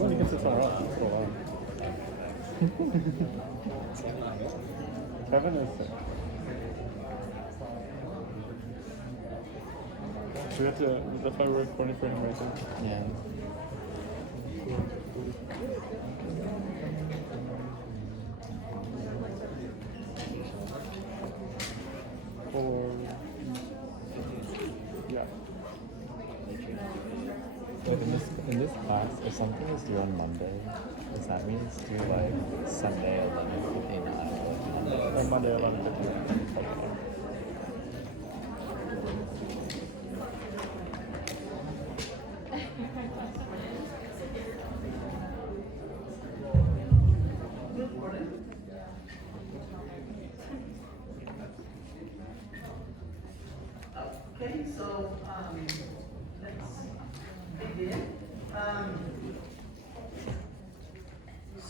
Well, you can sit somewhere else for a while. Kevin is sick. We have to, that's why we're recording for him right there. Yeah. Or, yeah. Like in this class, if something is due on Monday, does that mean it's due like Sunday 11:59 On Monday, 11:59. Okay, so let's begin.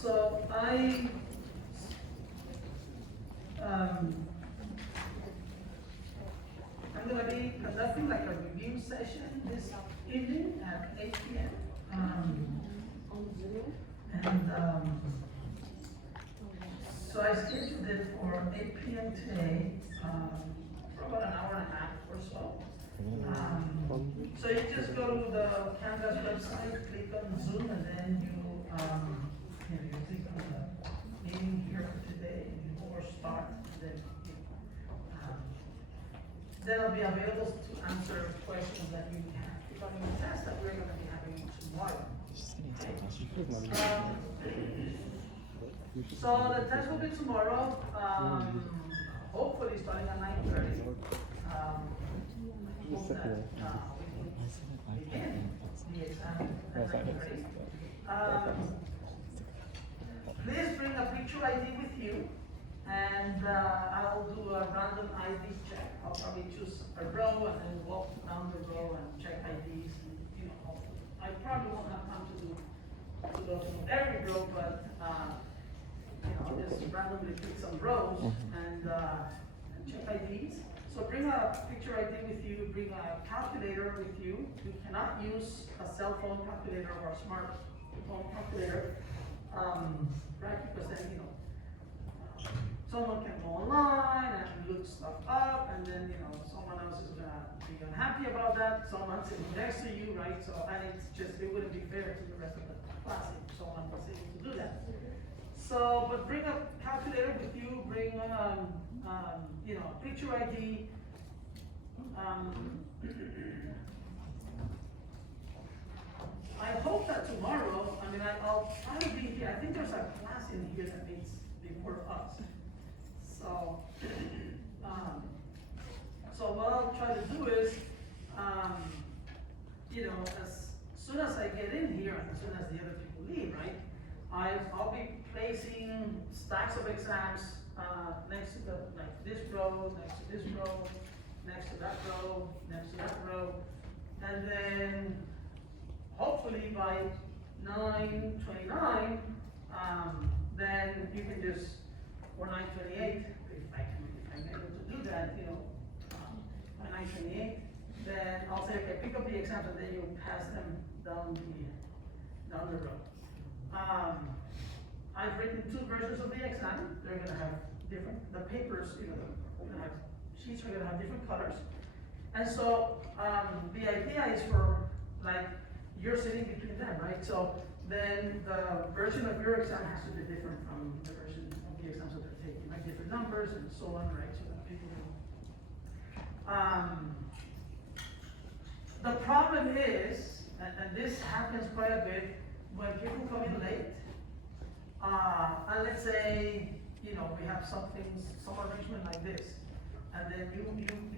So I'm going to be conducting like a review session this evening at 8 p.m. So I scheduled it for 8 p.m. today, for about an hour and a half or so. So you just go to the Canvas website, click on Zoom, and then you click on the meeting here for today, or start. Then I'll be available to answer questions that you have regarding the test that we're going to be having tomorrow. So the test will be tomorrow, hopefully starting at 9:30. Hope that we can begin the exam at 9:30. Please bring a picture ID with you, and I'll do a random ID check. I'll probably choose a row and then walk down the row and check IDs. And, I probably won't have time to go through every row, but just randomly pick some rows and check IDs. So bring a picture ID with you, bring a calculator with you. You cannot use a cell phone calculator or a smartphone calculator, right? Because then, someone can go online and look stuff up, and then, someone else is gonna be unhappy about that. Someone sitting next to you, right? So, and it wouldn't be fair to the rest of the class if someone was able to do that. So, but bring a calculator with you, bring, picture ID. I hope that tomorrow, I'll try to be here. I think there's a class in here that meets before us. So, what I'll try to do is, as soon as I get in here, and as soon as the other people leave, right? I'll be placing stacks of exams next to this row, next to this row, next to that row, next to that row, and then hopefully by 9:29, then you can just, or 9:28, if I'm able to do that, by 9:28, then I'll say, okay, pick up the exams, and then you pass them down the row. I've written 2 versions of the exam. They're gonna have the papers, we're gonna have sheets are gonna have different colors. And so, the idea is for, you're sitting between them, right? So then the version of your exam has to be different from the version of the exams that they're taking, like different numbers and so on, right? So that people know. The problem is, and this happens quite a bit, when people come in late, and let's say, we have some arrangement like this, and then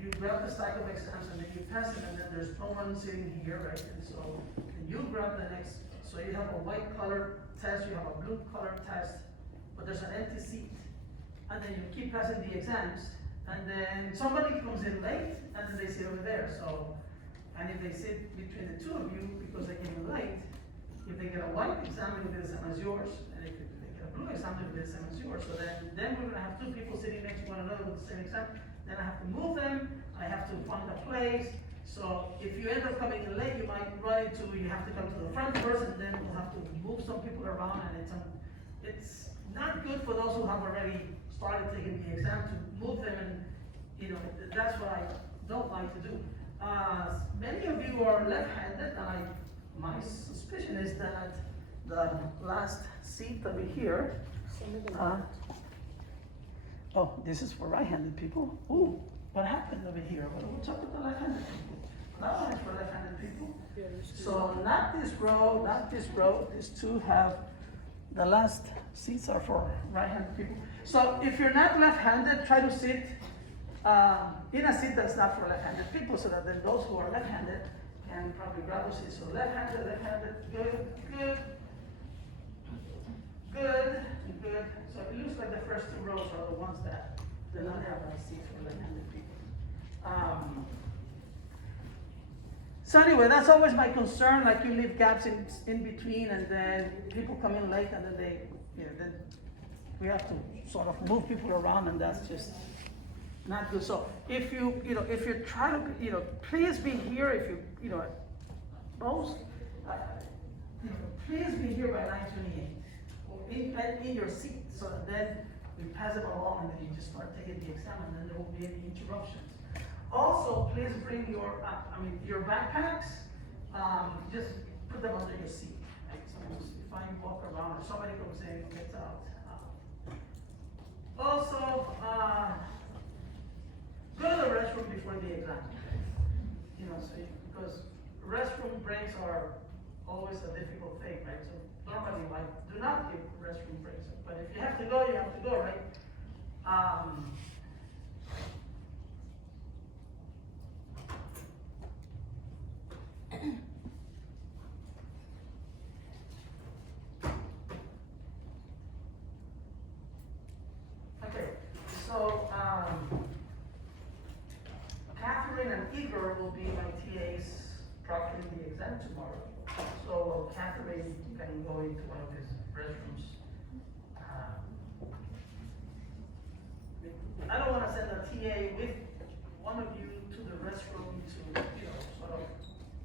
you grab the stack of exams and then you pass it, and then there's no one sitting here, right? And so you grab the next, so you have a white color test, you have a blue color test, but there's an empty seat. And then you keep passing the exams, and then somebody comes in late, and then they sit over there. So, and if they sit between the two of you, because they came in late, if they get a white exam, it'll be the same as yours, and if they get a blue exam, it'll be the same as yours. So then we're gonna have 2 people sitting next to one another with the same exam. Then I have to move them, I have to find a place, So if you end up coming in late, you might run into, you have to come to the front first, and then you'll have to move some people around, and it's not good for those who have already started taking the exam to move them, and, that's what I don't like to do. Many of you are left-handed, and my suspicion is that the last seat over here, oh, this is for right-handed people. Ooh, what happened over here? What's up with the left-handed people? That one is for left-handed people. So not this row, these two have, the last seats are for right-handed people. So if you're not left-handed, try to sit in a seat that's not for left-handed people, so that then those who are left-handed can probably grab a seat. So left-handed, good, good, good, good. So it looks like the first two rows are the ones that do not have nice seats for left-handed people. So anyway, that's always my concern, like you leave gaps in between, and then people come in late, and then then we have to sort of move people around, and that's just not good. So if if you try to, please be here. If you, most, please be here by 9:28, or in your seat, so that then we pass it along, and then you just start taking the exam, and then there won't be any interruptions. Also, please bring your backpacks. Just put them under your seat. Right? So if I walk around or somebody comes in and gets out. Also, go to the restroom before the exam. Because restroom breaks are always a difficult thing, right? So normally, do not give restroom breaks. But if you have to go, you have to go, right? Okay, so Catherine and Igor will be my TAs proctoring the exam tomorrow. So Catherine can go into one of his restrooms. I don't want to send a TA with one of you to the restroom to, sort of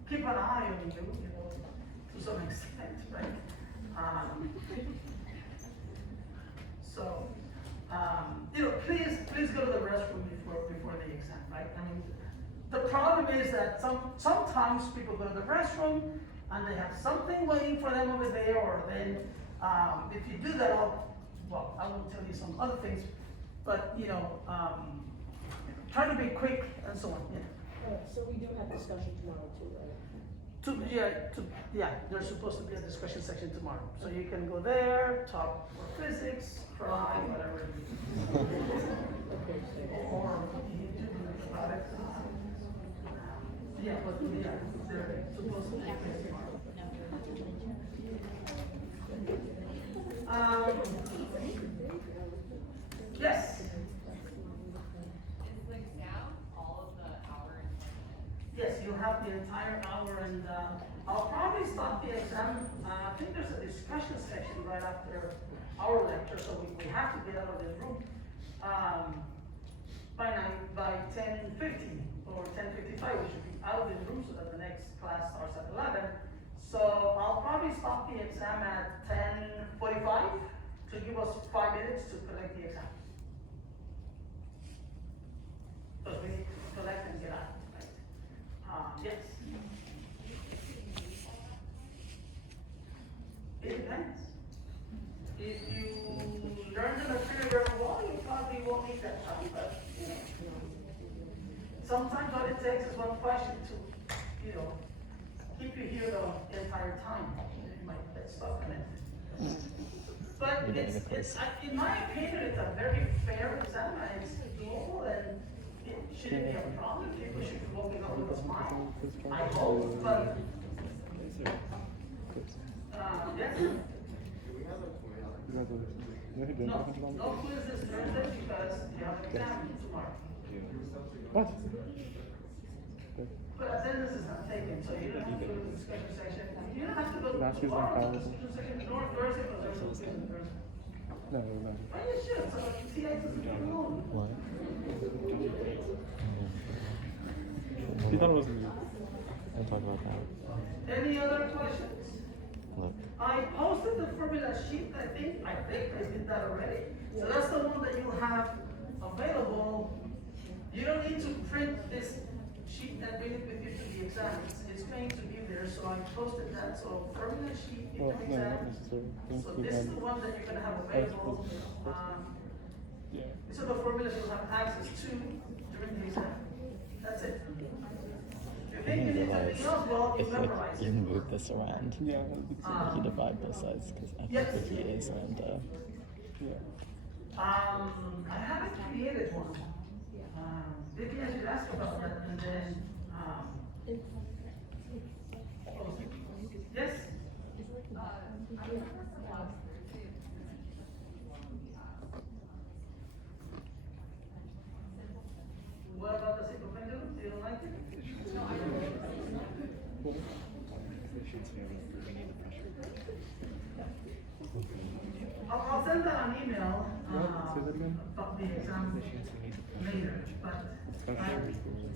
keep an eye on you, to some extent, right? Please go to the restroom before the exam, right? The problem is that sometimes people go to the restroom and they have something waiting for them over there, or then if you do that, I will tell you some other things, but try to be quick and so on. So we do have discussion tomorrow too, right? There's supposed to be a discussion section tomorrow. So you can go there, talk for physics, cry, whatever. Or you do about it. They're supposed to be tomorrow. Yes. Yes, you'll have the entire hour, and I'll probably start the exam. I think there's a discussion section right after our lecture, so we have to get out of this room by 10:50 or 10:55. We should be out of this room so that the next class starts at 11. So I'll probably start the exam at 10:45 to give us 5 minutes to collect the exam. Because we need to collect and get out. Yes. It depends. If you learn the material very well, you probably won't need that time, but sometimes all it takes is one question to, keep you here the entire time. You might get stuck in it. But in my opinion, it's a very fair exam, and it's doable, and it shouldn't be a problem. People should be walking up with a smile. I hope, but yes. No quiz this Thursday because you have an exam tomorrow. What? But attendance is not taken, so you don't have to go to the discussion section. You don't have to go to Last year's tomorrow to the on discussion section, nor Thursday, because there's no quiz on Thursday. No. Oh, you should, so the TA doesn't get alone. What? You thought it was me. We'll talk about that. Any other questions? Look. I posted the formula sheet, I think I did that already. So that's the one that you have available. You don't need to print this sheet and bring it with you to the exam. It's going to be there, so I posted that. So formula sheet, Well, income no, not exam. necessarily. So this is the one that you're gonna have available. Yeah. These are the formulas you'll have access to during the exam. That's it. If you I think you didn't need realize something else, well, you if like memorize you it. move this around, Yeah. like you divide both sides because I Yes. think the PHYS and Yeah. I haven't created one. Maybe I should ask about that and then, yes? What about the single pendulum? Do you don't like it? I'll send that an email, Say that again? about the exam later, but,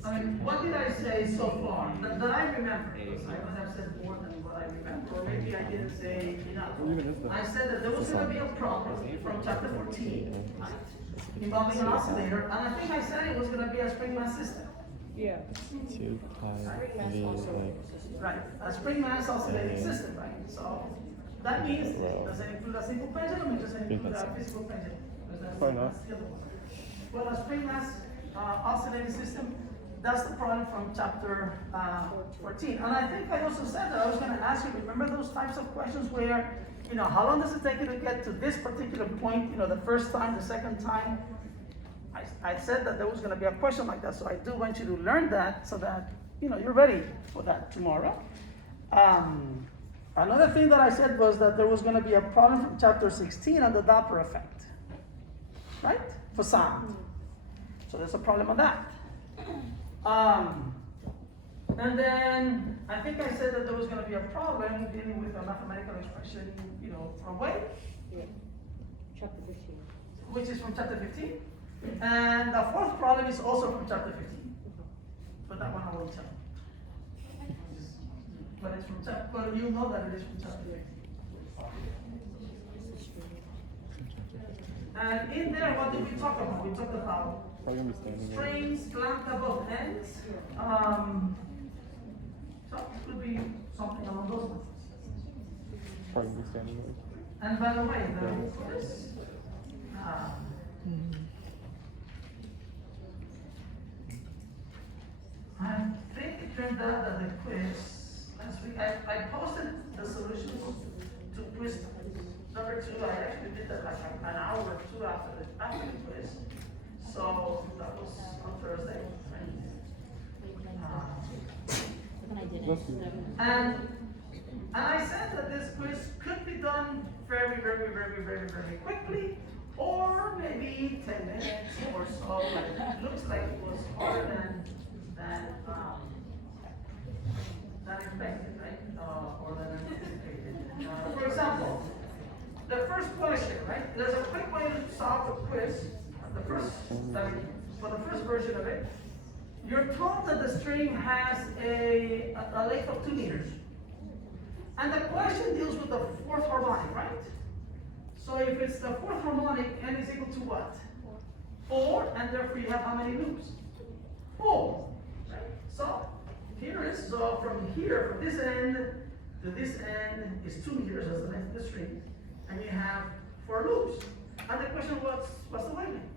I mean, what did I say so far, that I remember? Because I must have said more than what I remember, or maybe I didn't say enough. What even is that? I said that there was gonna be a problem from chapter 14, right, involving an oscillator, and I think I said it was gonna be a spring mass system. Yeah. 2 pi v like Right, a spring mass oscillating Yeah. system, right? So that means it Well, doesn't include a single pendulum, it doesn't include a frequency. physical pendulum. Because that's- Fair enough. that's the other one. Well, a spring mass oscillating system, that's the problem from chapter 14. And I think I also said that I was gonna ask you, remember those types of questions where, you know, how long does it take you to get to this particular point, you know, the first time, the second time? I said that there was gonna be a question like that, so I do want you to learn that so that, you know, you're ready for that tomorrow. Another thing that I said was that there was gonna be a problem from chapter 16 on the Doppler effect, right? For sound. So there's a problem on that. And then I think I said that there was gonna be a problem dealing with a mathematical expression, you know, from wave, Yeah. Chapter 15. which is from chapter 15. And the fourth problem is also from chapter 15. But that one I won't tell. But it's from chapter, but you know that it is from chapter 15. And in there, what did we talk about? We talked about Probably gonna be standing there. strings clamped above ends. So it could be something along those lines. Probably gonna be standing there. And by the way, the quiz, I think it turned out that the quiz, last week, I posted the solutions to quiz number 2. I actually did that like an hour or 2 after the quiz. So that was on Thursday. Bless you. And I said that this quiz could be done very quickly, or maybe 10 minutes or so. But it looks like it was harder than expected, right? Or than anticipated. For example, the first question, right? There's a quick way to solve the quiz. The first, for the first version of it, you're told that the string has a length of 2 meters. And the question deals with the fourth harmonic, right? So if it's the fourth harmonic, n is equal to what? 4, and therefore you have how many loops? 4, right? So here is, so from here, from this end to this end is 2 meters as the length of the string, and you have 4 loops. And the question was, what's the wavelength?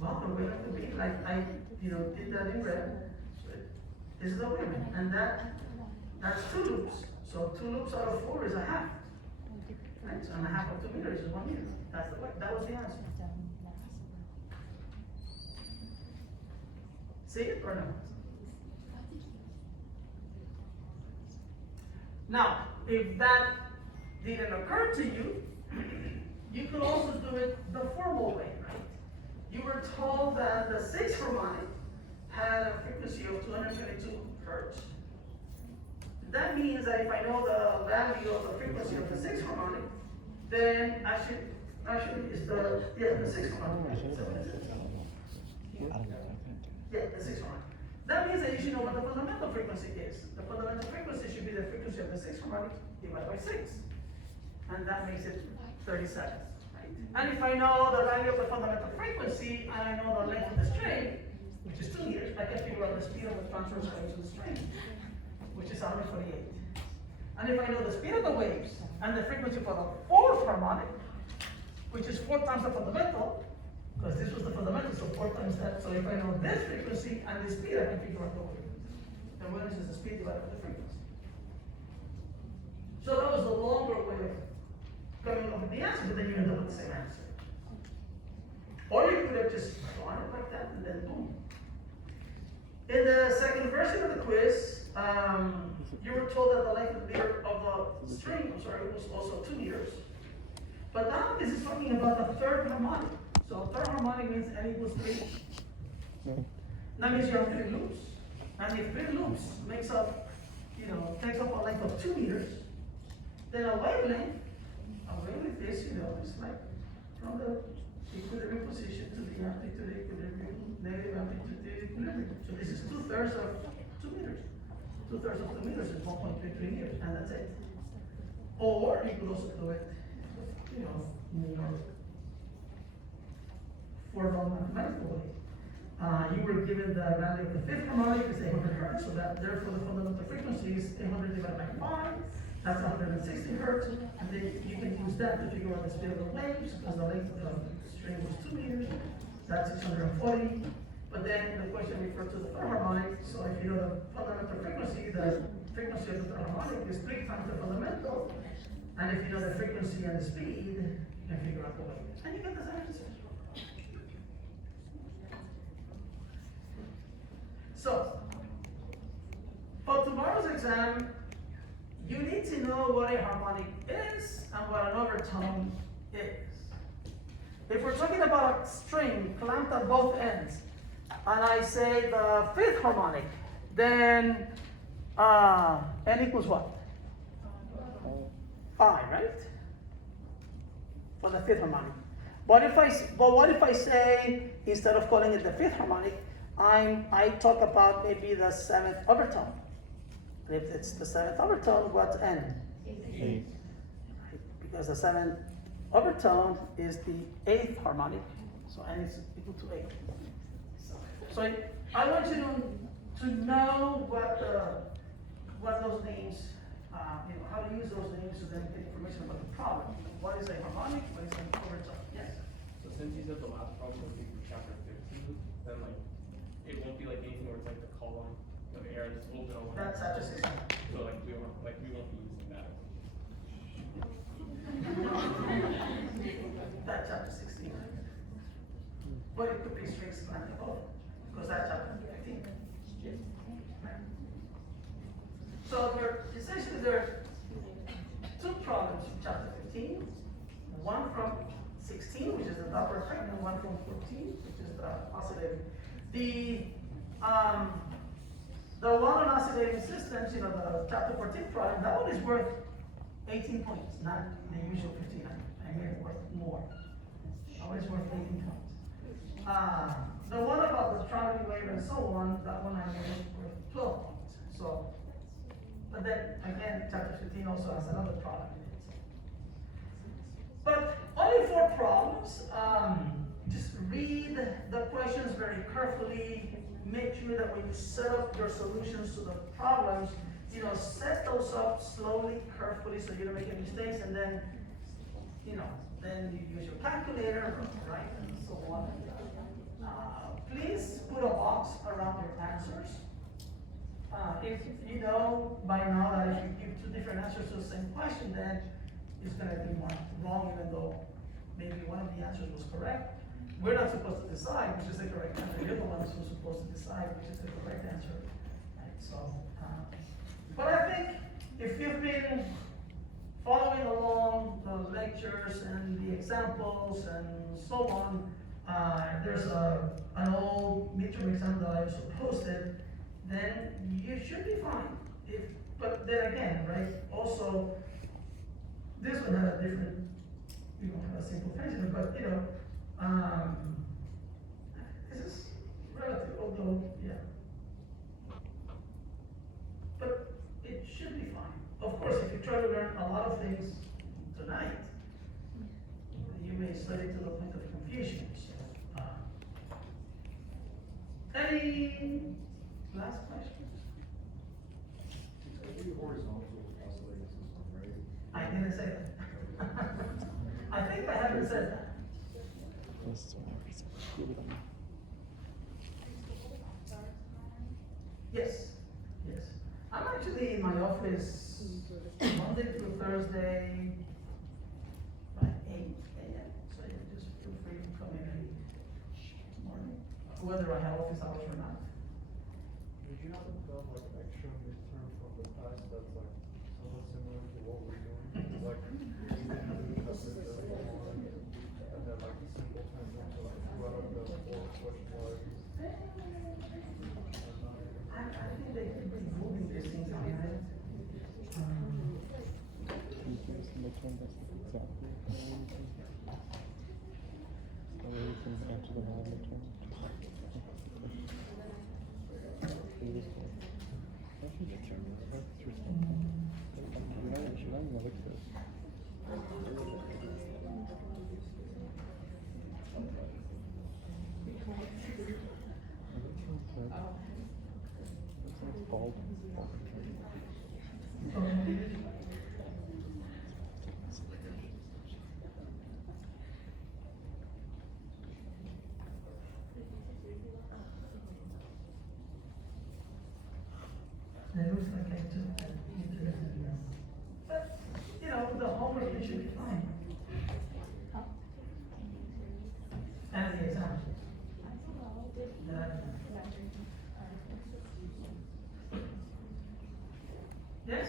Well, the wavelength would be like I, did that in red. So this is the wavelength, and that's 2 loops. So 2 loops out of 4 is a half. Right? So and a half of 2 meters is 1 meter. That's the way. That was the answer. See it or no? Now, if that didn't occur to you, you could also do it the formal way, right? You were told that the 6th harmonic had a frequency of 222 hertz. That means that if I know the value of the frequency of the 6th harmonic, then actually it's the 6th harmonic. I don't know. Yeah, the 6th harmonic. That means that you should know what the fundamental frequency is. The fundamental frequency should be the frequency of the sixth harmonic divided by 6. And that makes it 30 seconds. Right? And if I know the value of the fundamental frequency, and I know the length of the string, which is 2 meters, I can figure out the speed of the transverse waves of the string, which is 148. And if I know the speed of the waves and the frequency for the fourth harmonic, which is 4 times the fundamental, because this was the fundamental, so 4 times that. So if I know this frequency and the speed, I can figure out the wave. And when is the speed divided by the frequency? So that was the longer way of coming up with the answer, but then you end up with the same answer. Or you could have just drawn it like that and then boom. In the second version of the quiz, you were told that the length of the string, was also 2 meters. But now this is talking about the third harmonic. So third harmonic means n equals 3. That means you have 3 loops. And if 3 loops takes up a length of 2 meters, then a wavelength is, it's like from the equilibrium position to the amplitude equilibrium, negative amplitude equilibrium. So this is 2/3 of 2 meters. 2/3 of 2 meters is 1.33 meters, and that's it. Or you could also do it, more formal mathematical way. You were given the value of the fifth harmonic is 800 hertz, so that therefore the fundamental frequency is 800 divided by 5. That's 160 hertz, and then you can use that to figure out the speed of the waves, because the length of the string was 2 meters. That's 640. But then the question referred to the third harmonic, so if you know the fundamental frequency, the frequency of the third harmonic is 3 times the fundamental, and if you know the frequency and the speed, you can figure out the wave. And you get the same answer. So, for tomorrow's exam, you need to know what a harmonic is and what an overtone is. If we're talking about a string clamped at both ends, and I say the fifth harmonic, then n equals what? 5, right? For the fifth harmonic. What if I say, instead of calling it the fifth harmonic, I talk about maybe the seventh overtone. If it's the seventh overtone, what's n? 8. Because the seventh overtone is the eighth harmonic, so n is equal to 8. So I want you to know what those names, how to use those names to then get information about the problem. What is a harmonic? What is an overtone? Yes. So since you said the last problem would be from chapter 15, then it won't be like anything where it's like the column of air and it's open or whatever. That's chapter 16. So we won't be using that. That's chapter 16. But it could be strings clamped above, because that's chapter 15. So essentially there are 2 problems from chapter 15. One from 16, which is the Doppler effect, and one from 14, which is the oscillating. The one on oscillating systems, the chapter 14 problem, that one is worth 18 points, not the usual 15. I made it worth more. That one is worth 18 points. The one about the traveling wave and so on, that one I made it worth 12 points. So, but then again, chapter 15 also has another problem in it. But only 4 problems. Just read the questions very carefully. Make sure that when you set up your solutions to the problems, set those up slowly, carefully, so you don't make any mistakes, and then, then you use your calculator, right, and so on. Please put a box around your answers. If you know by now that if you give 2 different answers to the same question, then it's going to be marked wrong, even though maybe one of the answers was correct. We're not supposed to decide which is the correct answer. You're the ones who's supposed to decide which is the correct answer. Right? So, but I think if you've been following along the lectures and the examples and so on, there's an old midterm exam that I also posted, then you should be fine. But then again, right, also, this one had a different, have a simple function, but this is relative, although, yeah. learn a lot of things tonight. You may study to the point of confusion, so, any last questions? It's a horizontal oscillating system, right? I didn't say that. I think I haven't said that. This is what I was Yes, yes. I'm actually in my office Monday through Thursday by 8 a.m. So you just feel free to come in any morning, whether I have office hours or not. Did you happen to have like an extra midterm from the past that's like somewhat similar to what we're doing? Like, we didn't do the midterm one, and then like the simple turns into like 2 out of the 4 question marks. I think they keep moving these things around. Midterm, that's exactly the way you can, the way you can answer the whole midterm. Should I even look at this? Looks like it's bald. It looks like I took that. But, you know, the homework should be fine. And the exam. Yes?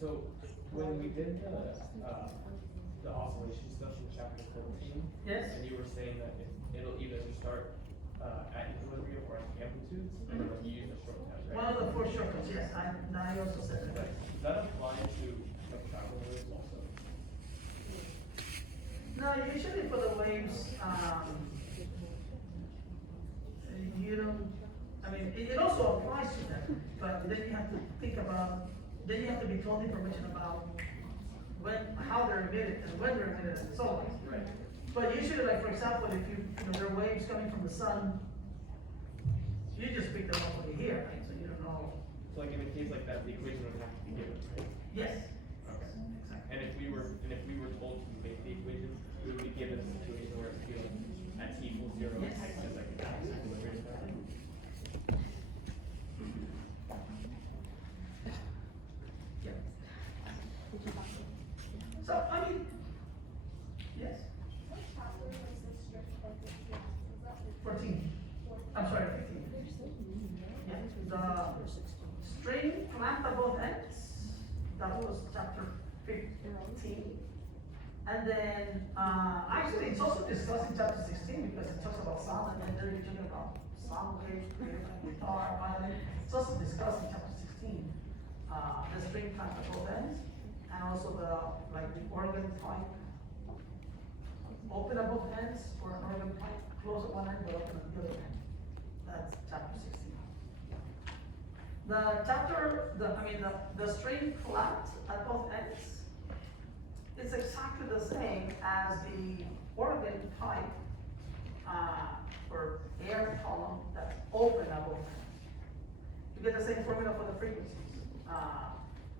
So, when we did the oscillation stuff in chapter 14, Yes? and you were saying that it'll either start at equilibrium or at amplitudes, and then you use the shortcut, right? One of the 4 shortcuts, yes, I also said that. Does that apply to like travel waves also? No, usually for the waves, you don't, I mean, it also applies to them, but then you have to think about, then you have to be told information about when, how they're emitted and when they're emitted and so on. Right. But usually, like, for example, if you know, there are waves coming from the sun, you just pick them up when you hear, right? So you don't know. So like in a case like that, the equation would have to be given, right? Yes. Okay. Exactly. And if we were told to make the equation, we would be given a situation where it's feeling at t equals 0, Yes. x is like an equilibrium. Yeah. So, I mean, yes. 14. I'm sorry, 15. Yeah, the string clamped at both ends, that was chapter 15. And then, actually, it's also discussed in chapter 16 because it talks about sound, and then there you're talking about sound waves, created by guitar, violin. It's also discussed in chapter 16. The string clamped at both ends, and also the, like, the organ pipe. Open at both ends, or an organ pipe, close at one end, but open at the other end. That's chapter 16. The string flat at both ends is exactly the same as the organ pipe, or air column that's open at both ends. You get the same formula for the frequencies,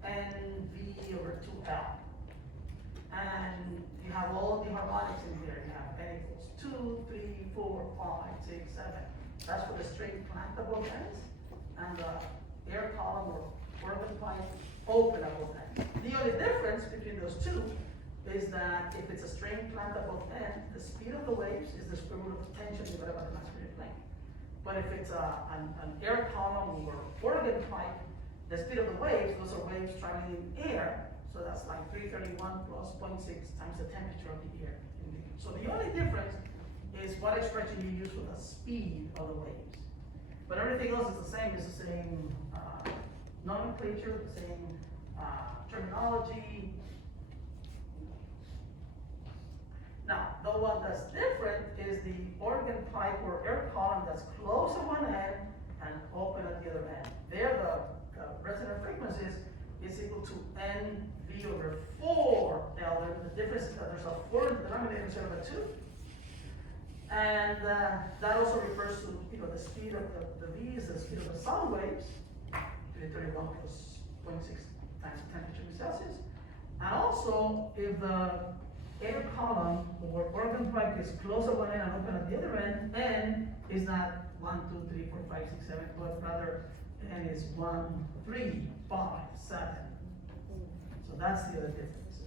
NV over 2L. And you have all the harmonics in here. You have N equals 2, 3, 4, 5, 6, 7. That's for the string clamped at both ends, and the air column or organ pipe open at both ends. The only difference between those two is that if it's a string clamped at both ends, the speed of the waves is the square root of tension divided by the mass per unit length. But if it's an air column or organ pipe, the speed of the waves, those are waves traveling in air, so that's like 331 plus 0.6 times the temperature of the air. So the only difference is what expression you use for the speed of the waves. But everything else is the same, it's the same nomenclature, the same terminology. Now, the one that's different is the organ pipe or air column that's close at one end and open at the other end. There, the resonant frequencies is equal to NV over 4L. The difference is that there's a 4 in the denominator instead of a 2. And that also refers to, the speed of the V is the speed of the sound waves, 31 plus 0.6 times the temperature in Celsius. And also, if the inner column or organ pipe is closed at one end and open at the other end, N is not 1, 2, 3, 4, 5, 6, 7, but rather N is 1, 3, 5, 7. So that's the other difference.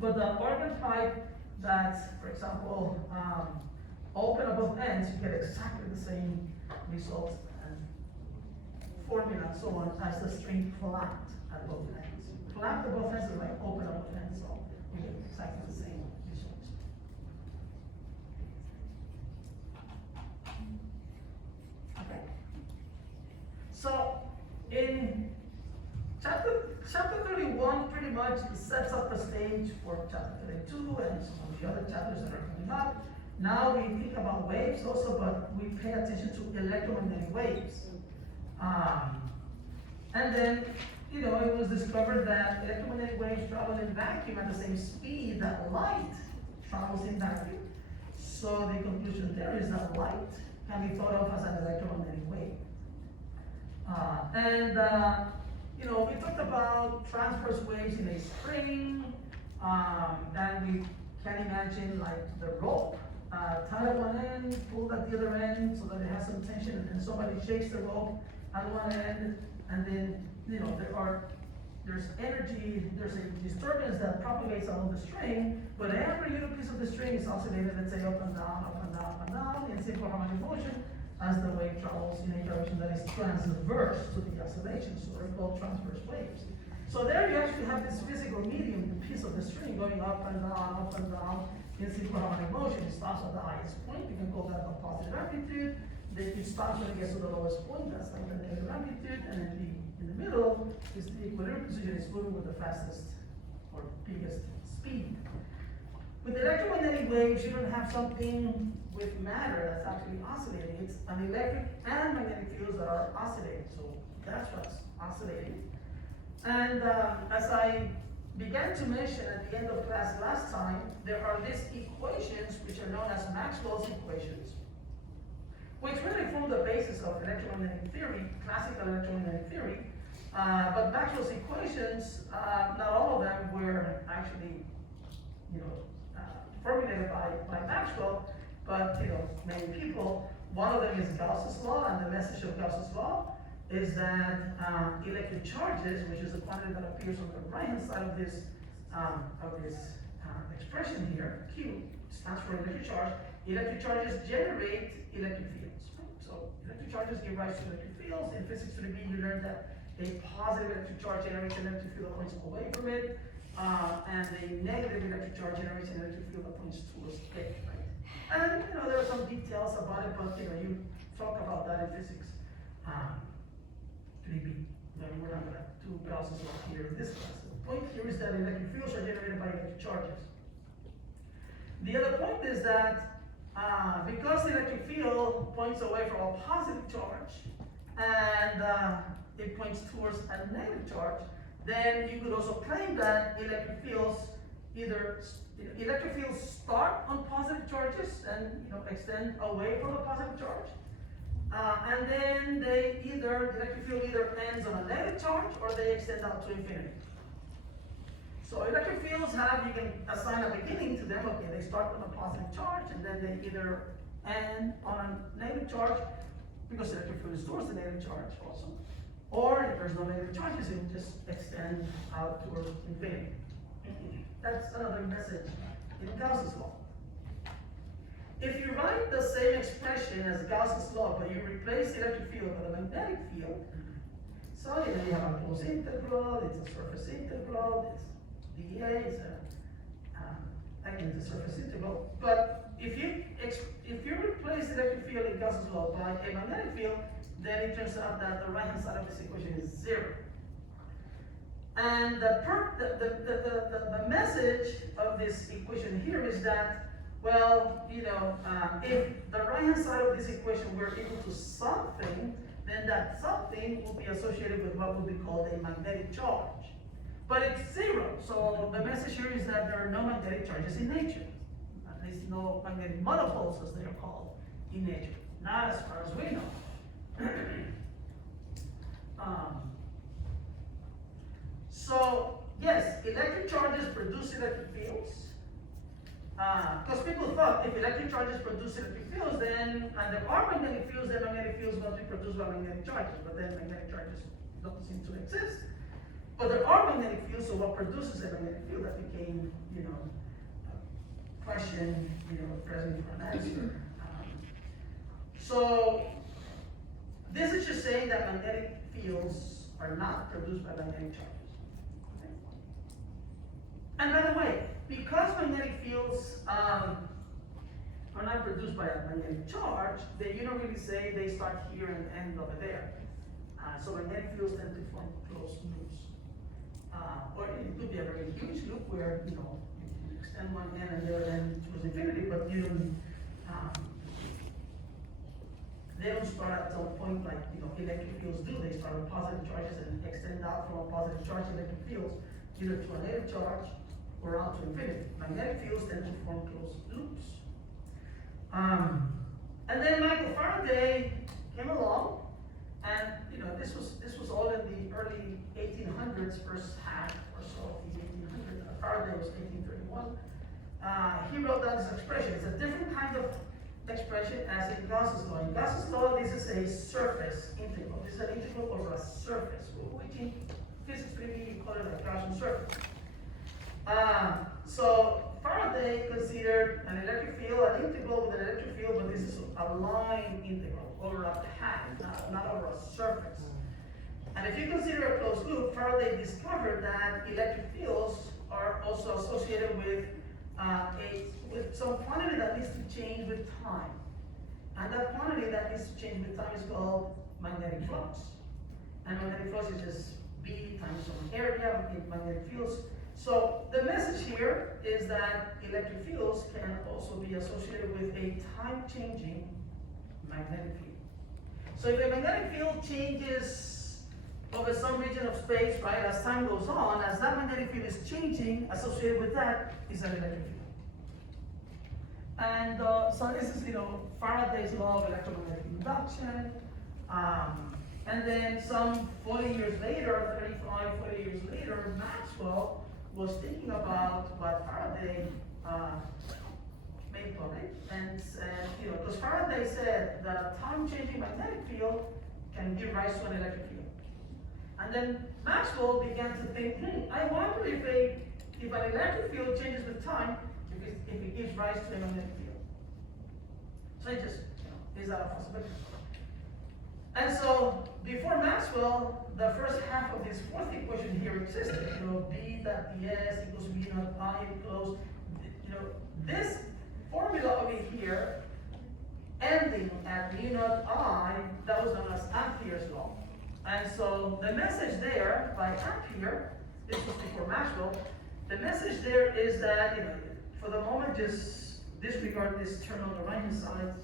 But the organ pipe that, for example, open at both ends, you get exactly the same results and formula and so on as the string clamped at both ends. Clamped at both ends is like open at both ends, so you get exactly the same results. Okay. So in chapter 31 pretty much sets up the stage for chapter 32 and some of the other chapters that are coming up. Now we think about waves also, but we pay attention to electromagnetic waves. And then, it was discovered that electromagnetic waves travel in vacuum at the same speed that light travels in vacuum. So the conclusion there is that light can be thought of as an electromagnetic wave. We talked about transverse waves in a string, and we can imagine like the rope tied at one end, pulled at the other end so that it has some tension, and somebody shakes the rope at one end, and then, there's energy, there's a disturbance that propagates along the string, but every little piece of the string is oscillated, let's say up and down, up and down, up and down, in simple harmonic motion, as the wave travels in a direction that is transverse to the oscillation, so they're called transverse waves. So there you actually have this physical medium, the piece of the string going up and down in simple harmonic motion. It starts at the highest point, you can call that a positive amplitude, then it stops when it gets to the lowest point, that's like the negative amplitude, and then in the middle is the equilibrium position, it's moving with the fastest or biggest speed. With electromagnetic waves, you don't have something with matter that's actually oscillating. It's an electric and magnetic fields that are oscillating, so that's what's oscillating. And as I began to mention at the end of class last time, there are these equations which are known as Maxwell's equations, which really form the basis of electromagnetic theory, classical electromagnetic theory. But Maxwell's equations, not all of them were actually, formulated by Maxwell, but many people. One of them is Gauss's law, and the message of Gauss's law is that electric charges, which is a quantity that appears on the right-hand side of this expression here, Q stands for electric charge. Electric charges generate electric fields. So electric charges give rise to electric fields. In physics 3B, you learned that a positive electric charge generates an electric field that points away from it, and a negative electric charge generates an electric field that points towards it, right? And there are some details about it, but you talk about that in physics 3B. We're not going to do Gauss's law here in this class. The point here is that electric fields are generated by electric charges. The other point is that because the electric field points away from a positive charge and it points towards a negative charge, then you could also claim that electric fields start on positive charges and extend away from a positive charge, and then the electric field either ends on a negative charge or they extend out to infinity. So electric fields you can assign a beginning to them. Okay, they start on a positive charge and then they either end on a negative charge, because electric field is towards the negative charge also. Or if there's no negative charges, it will just extend out towards infinity. That's another message in Gauss's law. If you write the same expression as Gauss's law, but you replace the electric field with a magnetic field, so you have a closed integral, it's a surface integral, it's dA, again, it's a surface integral. But if you replace the electric field in Gauss's law by a magnetic field, then it turns out that the right-hand side of this equation is 0. And the message of this equation here is that, well, if the right-hand side of this equation were equal to something, then that something will be associated with what would be called a magnetic charge. But it's zero, so the message here is that there are no magnetic charges in nature. At least no magnetic monopoles, as they are called, in nature. Not as far as we know. So, yes, electric charges produce electric fields. Because people thought if electric charges produce electric fields, then, and there are magnetic fields, then magnetic fields must be produced by magnetic charges, but then magnetic charges don't seem to exist. But there are magnetic fields, so what produces a magnetic field? That became, a question, present for an answer. So, this is just saying that magnetic fields are not produced by magnetic charges. Okay? And by the way, because magnetic fields are not produced by a magnetic charge, then you don't really say they start here and end over there. So magnetic fields tend to form closed loops. Or it could be a very huge loop where, you extend one end and the other end to infinity, but you don't, they don't start at some point like, electric fields do. They start with positive charges and extend out from a positive charge electric fields, either to a negative charge or out to infinity. Magnetic fields tend to form closed loops. And then Michael Faraday came along, and this was all in the early 1800s, first half or so of the 1800s. Faraday was 1831. He wrote down this expression. It's a different kind of expression as in Gauss's law. In Gauss's law, this is a surface integral. This is an integral over a surface, which in physics maybe you call it a Gaussian surface. So Faraday considered an electric field, an integral with an electric field, but this is a line integral over a path, not over a surface. And if you consider a closed loop, Faraday discovered that electric fields are also associated with some quantity that needs to change with time. And that quantity that needs to change with time is called magnetic flux. And magnetic flux is just B times some area in magnetic fields. So the message here is that electric fields can also be associated with a time-changing magnetic field. So if a magnetic field changes over some region of space, right, as time goes on, as that magnetic field is changing, associated with that is an electric field. And so this is, Faraday's law of electromagnetic induction. And then some 40 years later, 35, 40 years later, Maxwell was thinking about what Faraday made public, and said, because Faraday said that a time-changing magnetic field can give rise to an electric field. And then Maxwell began to think, I wonder if an electric field changes with time, if it gives rise to a magnetic field. So it just, is that a possibility? And so, before Maxwell, the first half of this fourth equation here existed. B dot ds equals v naught I equals, this formula over here, ending at mu naught I, that was known as Ampere's law. And so, the message there by Ampere, this was before Maxwell, the message there is that, for the moment, just disregard this term on the right-hand side,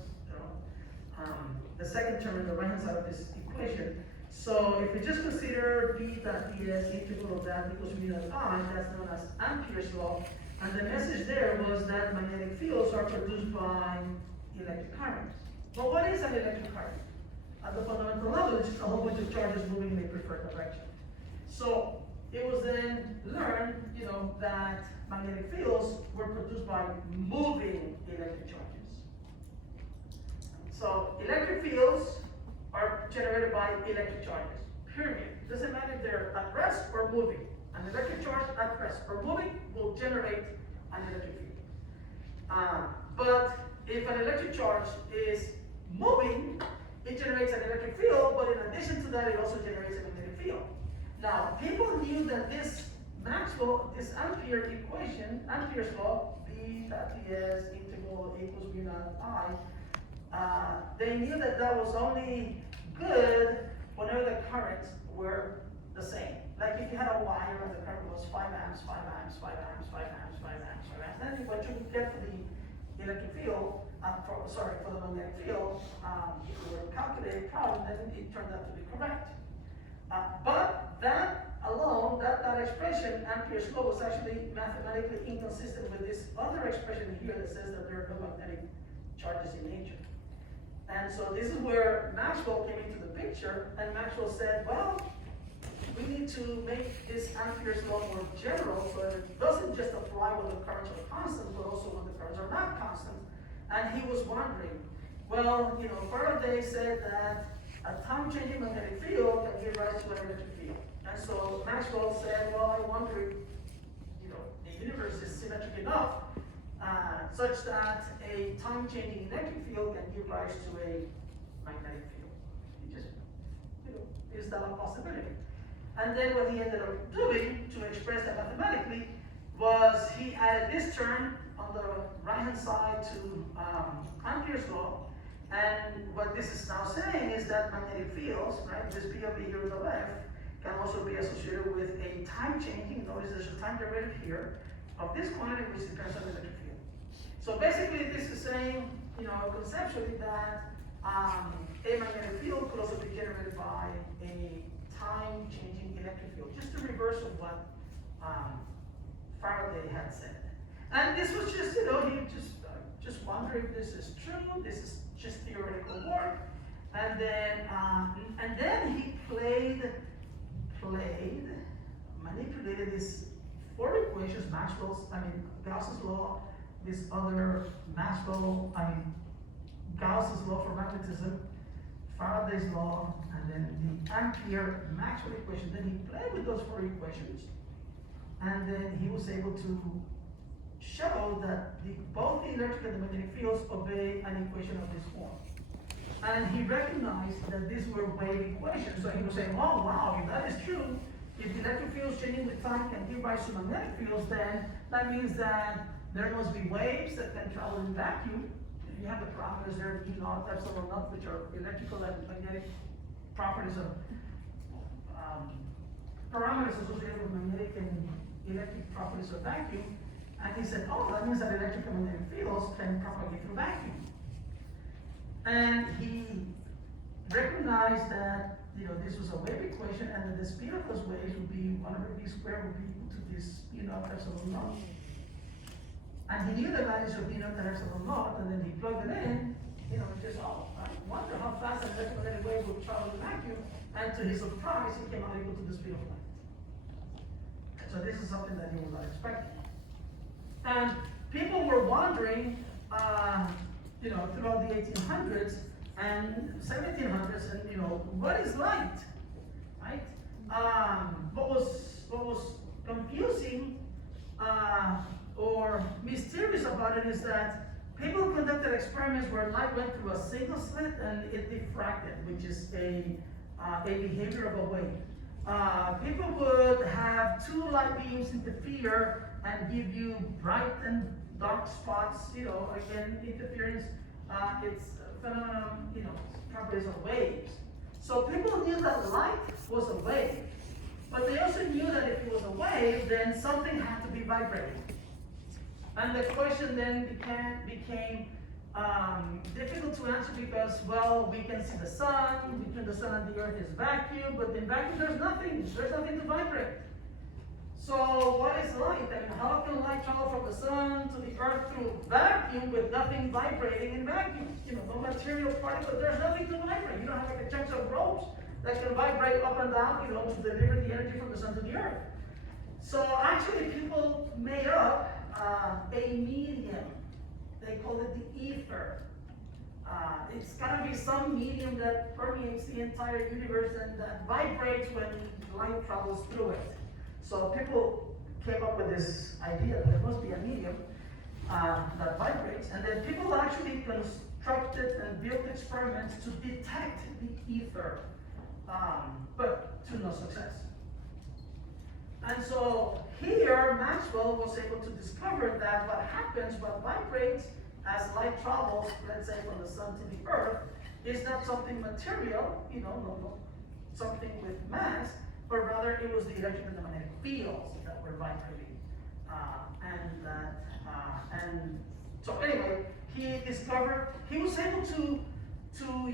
the second term on the right-hand side of this equation. So if we just consider B dot ds integral of that equals mu naught I, that's known as Ampere's law. And the message there was that magnetic fields are produced by electric currents. Well, what is an electric current? At the fundamental level, it's just a whole bunch of charges moving in a preferred direction. So it was then learned, that magnetic fields were produced by moving electric charges. So electric fields are generated by electric charges, period. Doesn't matter if they're at rest or moving. An electric charge at rest or moving will generate an electric field. But if an electric charge is moving, it generates an electric field, but in addition to that, it also generates a magnetic field. Now, people knew that this Ampere equation, Ampere's law, B dot ds integral equals mu naught I, they knew that that was only good whenever the currents were the same. Like if you had a wire and the current was 5 amps, 5 amps, 5 amps, 5 amps, 5 amps, 5 amps, then what you would get for the electric field, for the magnetic field, if we were to calculate a problem, then it turned out to be correct. But that alone, that expression, Ampere's law, was actually mathematically inconsistent with this other expression here that says that there are no magnetic charges in nature. And so this is where Maxwell came into the picture, and Maxwell said, well, we need to make this Ampere's law more general so that it doesn't just apply when the currents are constant, but also when the currents are not constant. And he was wondering, well, Faraday said that a time-changing magnetic field can give rise to an electric field. And so Maxwell said, well, I wonder if, the universe is symmetric enough such that a time-changing electric field can give rise to a magnetic field. He just, is that a possibility? And then what he ended up doing to express that mathematically was he added this term on the right-hand side to Ampere's law. And what this is now saying is that magnetic fields, right, this P of E here to the left, can also be associated with a time changing. Notice there's a time derivative here of this quantity which depends on the electric field. So basically this is saying, conceptually that a magnetic field could also be generated by a time changing electric field. Just the reverse of what Faraday had said. And this was just, he just wondering if this is true, this is just theoretical work. And then he manipulated these four equations, Gauss's law, this other Gauss's law for magnetism, Faraday's law, and then the Ampere-Maxwell equation. Then he played with those four equations, and then he was able to show that both the electric and the magnetic fields obey an equation of this form. And he recognized that these were wave equations, so he was saying, oh wow, if that is true, if the electric fields changing with time can give rise to magnetic fields, then that means that there must be waves that can travel in vacuum. You have the parameters there, E naught, epsilon naught, which are electrical and magnetic properties of parameters associated with magnetic and electric properties of vacuum. And he said, oh, that means that electric and magnetic fields can propagate through vacuum. And he recognized that this was a wave equation, and that the speed of those waves would be 1/v squared would be equal to this naught epsilon naught. And he knew the values of naught and epsilon naught, and then he plugged it in. Just I wonder how fast an electromagnetic wave will travel in vacuum. And to his surprise, it came out equal to the speed of light. So this is something that he was not expecting. And people were wondering, throughout the 1800s and 1700s, and what is light, right? What was confusing or mysterious about it is that people conducted experiments where light went through a single slit and it diffracted, which is a behavior of a wave. People would have two light beams interfere and give you bright and dark spots, again, interference, it's phenomenon, properties of waves. So people knew that light was a wave, but they also knew that if it was a wave, then something had to be vibrating. And the question then became difficult to answer because, well, we can see the sun, between the sun and the earth is vacuum, but in vacuum there's nothing to vibrate. So what is light? I mean, how can light travel from the sun to the earth through vacuum with nothing vibrating in vacuum? No material particle, there's nothing to vibrate. You don't have like a chunk of ropes that can vibrate up and down, to deliver the energy from the sun to the earth. So actually people made up a medium. They call it the ether. It's gotta be some medium that permeates the entire universe and that vibrates when light travels through it. So people came up with this idea that there must be a medium that vibrates, and then people actually constructed and built experiments to detect the ether, but to no success. And so here, Maxwell was able to discover that what vibrates as light travels, let's say from the sun to the earth, is not something material, something with mass, but rather it was the electric and the magnetic fields that were vibrating. And So anyway, he was able to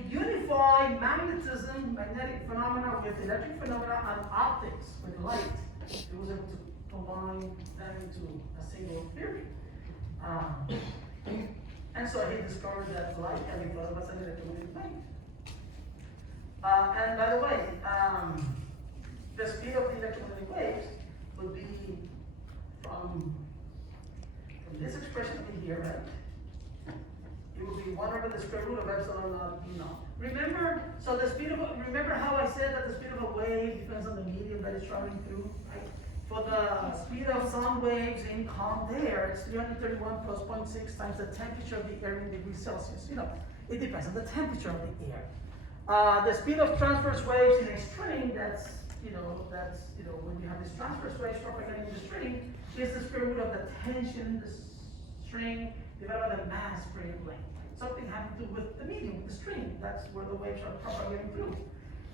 unify magnetism, magnetic phenomena with electric phenomena and optics with light. He was able to combine them into a single theory. And so he discovered that light can be caused by an electromagnetic wave. And by the way, the speed of the electromagnetic waves would be from this expression in here, right? It would be 1 over the square root of epsilon naught E naught. Remember how I said that the speed of a wave depends on the medium that it's traveling through, right? For the speed of sound waves in calm air, it's 331 plus 0.6 times the temperature of the air in degrees Celsius. It depends on the temperature of the air. The speed of transverse waves in a string, that's when you have these transverse waves propagating in the string, is the square root of the tension in the string divided by the mass per unit length. Something having to do with the medium, the string. That's where the waves are propagating through.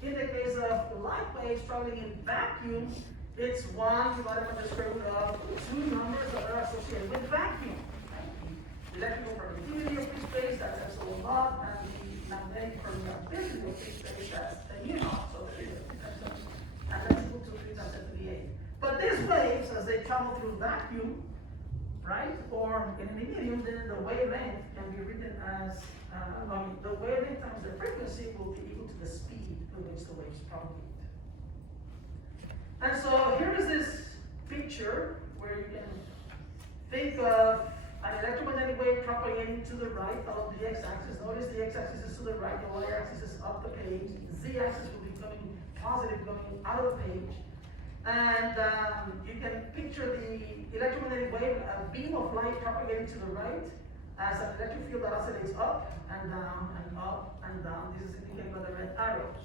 In the case of light waves traveling in vacuum, it's 1 divided by the square root of 2 numbers that are associated with vacuum. The electrical permittivity of free space, that's epsilon naught, and the magnetic permeability of free space, that's the mu naught. So and that's equal to 3 times 10 to the 8. But these waves, as they travel through vacuum, right, or in any medium, then the wavelength can be written as, the wavelength times the frequency will be equal to the speed with which the waves propagate. And so here is this picture where you can think of an electromagnetic wave propagating to the right along the x-axis. Notice the x-axis is to the right, the y-axis is up the page. The z-axis will be coming positive, going out of the page. And you can picture the electromagnetic wave, a beam of light propagating to the right as an electric field that oscillates up and down and up and down. This is indicated by the red arrows.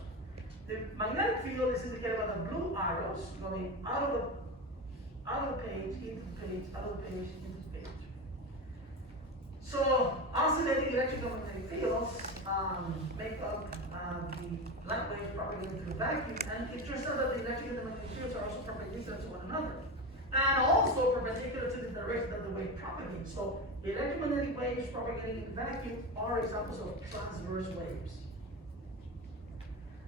The magnetic field is indicated by the blue arrows going out of the page, into the page, out of the page, into the page. So oscillating electromagnetic fields make up the light waves propagating through the vacuum, and it turns out that the electromagnetic fields are also perpendicular to one another, and also perpendicular to the direction that the wave propagates. So electromagnetic waves propagating in vacuum are examples of transverse waves.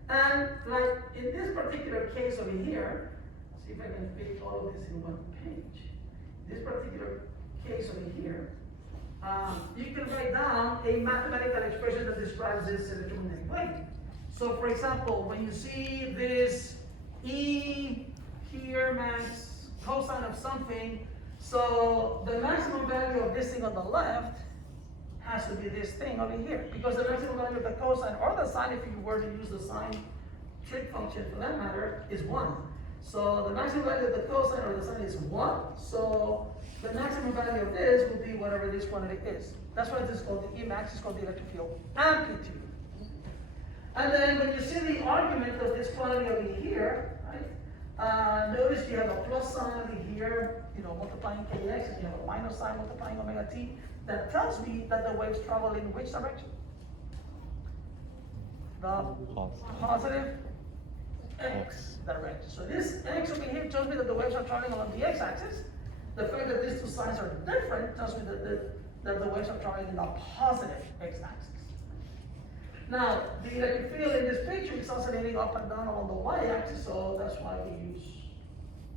And like in this particular case over here, see if I can fit all of this in one page. This particular case over here, you can write down a mathematical expression that describes this electromagnetic wave. So for example, when you see this E here max cosine of something, so the maximum value of this thing on the left has to be this thing over here, because the maximum value of the cosine or the sine, if you were to use the sine trig function for that matter, is 1. So the maximum value of the cosine or the sine is 1. So the maximum value of this will be whatever this quantity is. That's why this is called the E max, is called the electric field amplitude. And then when you see the argument of this quantity over here, right? Notice you have a plus sign over here, multiplying kx, and you have a minus sign multiplying omega t. That tells me that the waves travel in which direction? The positive x direction. So this x over here tells me that the waves are traveling along the x-axis. The fact that these two signs are different tells me that the waves are traveling in the positive x-axis. Now, the electric field in this picture is oscillating up and down along the y-axis, so that's why we use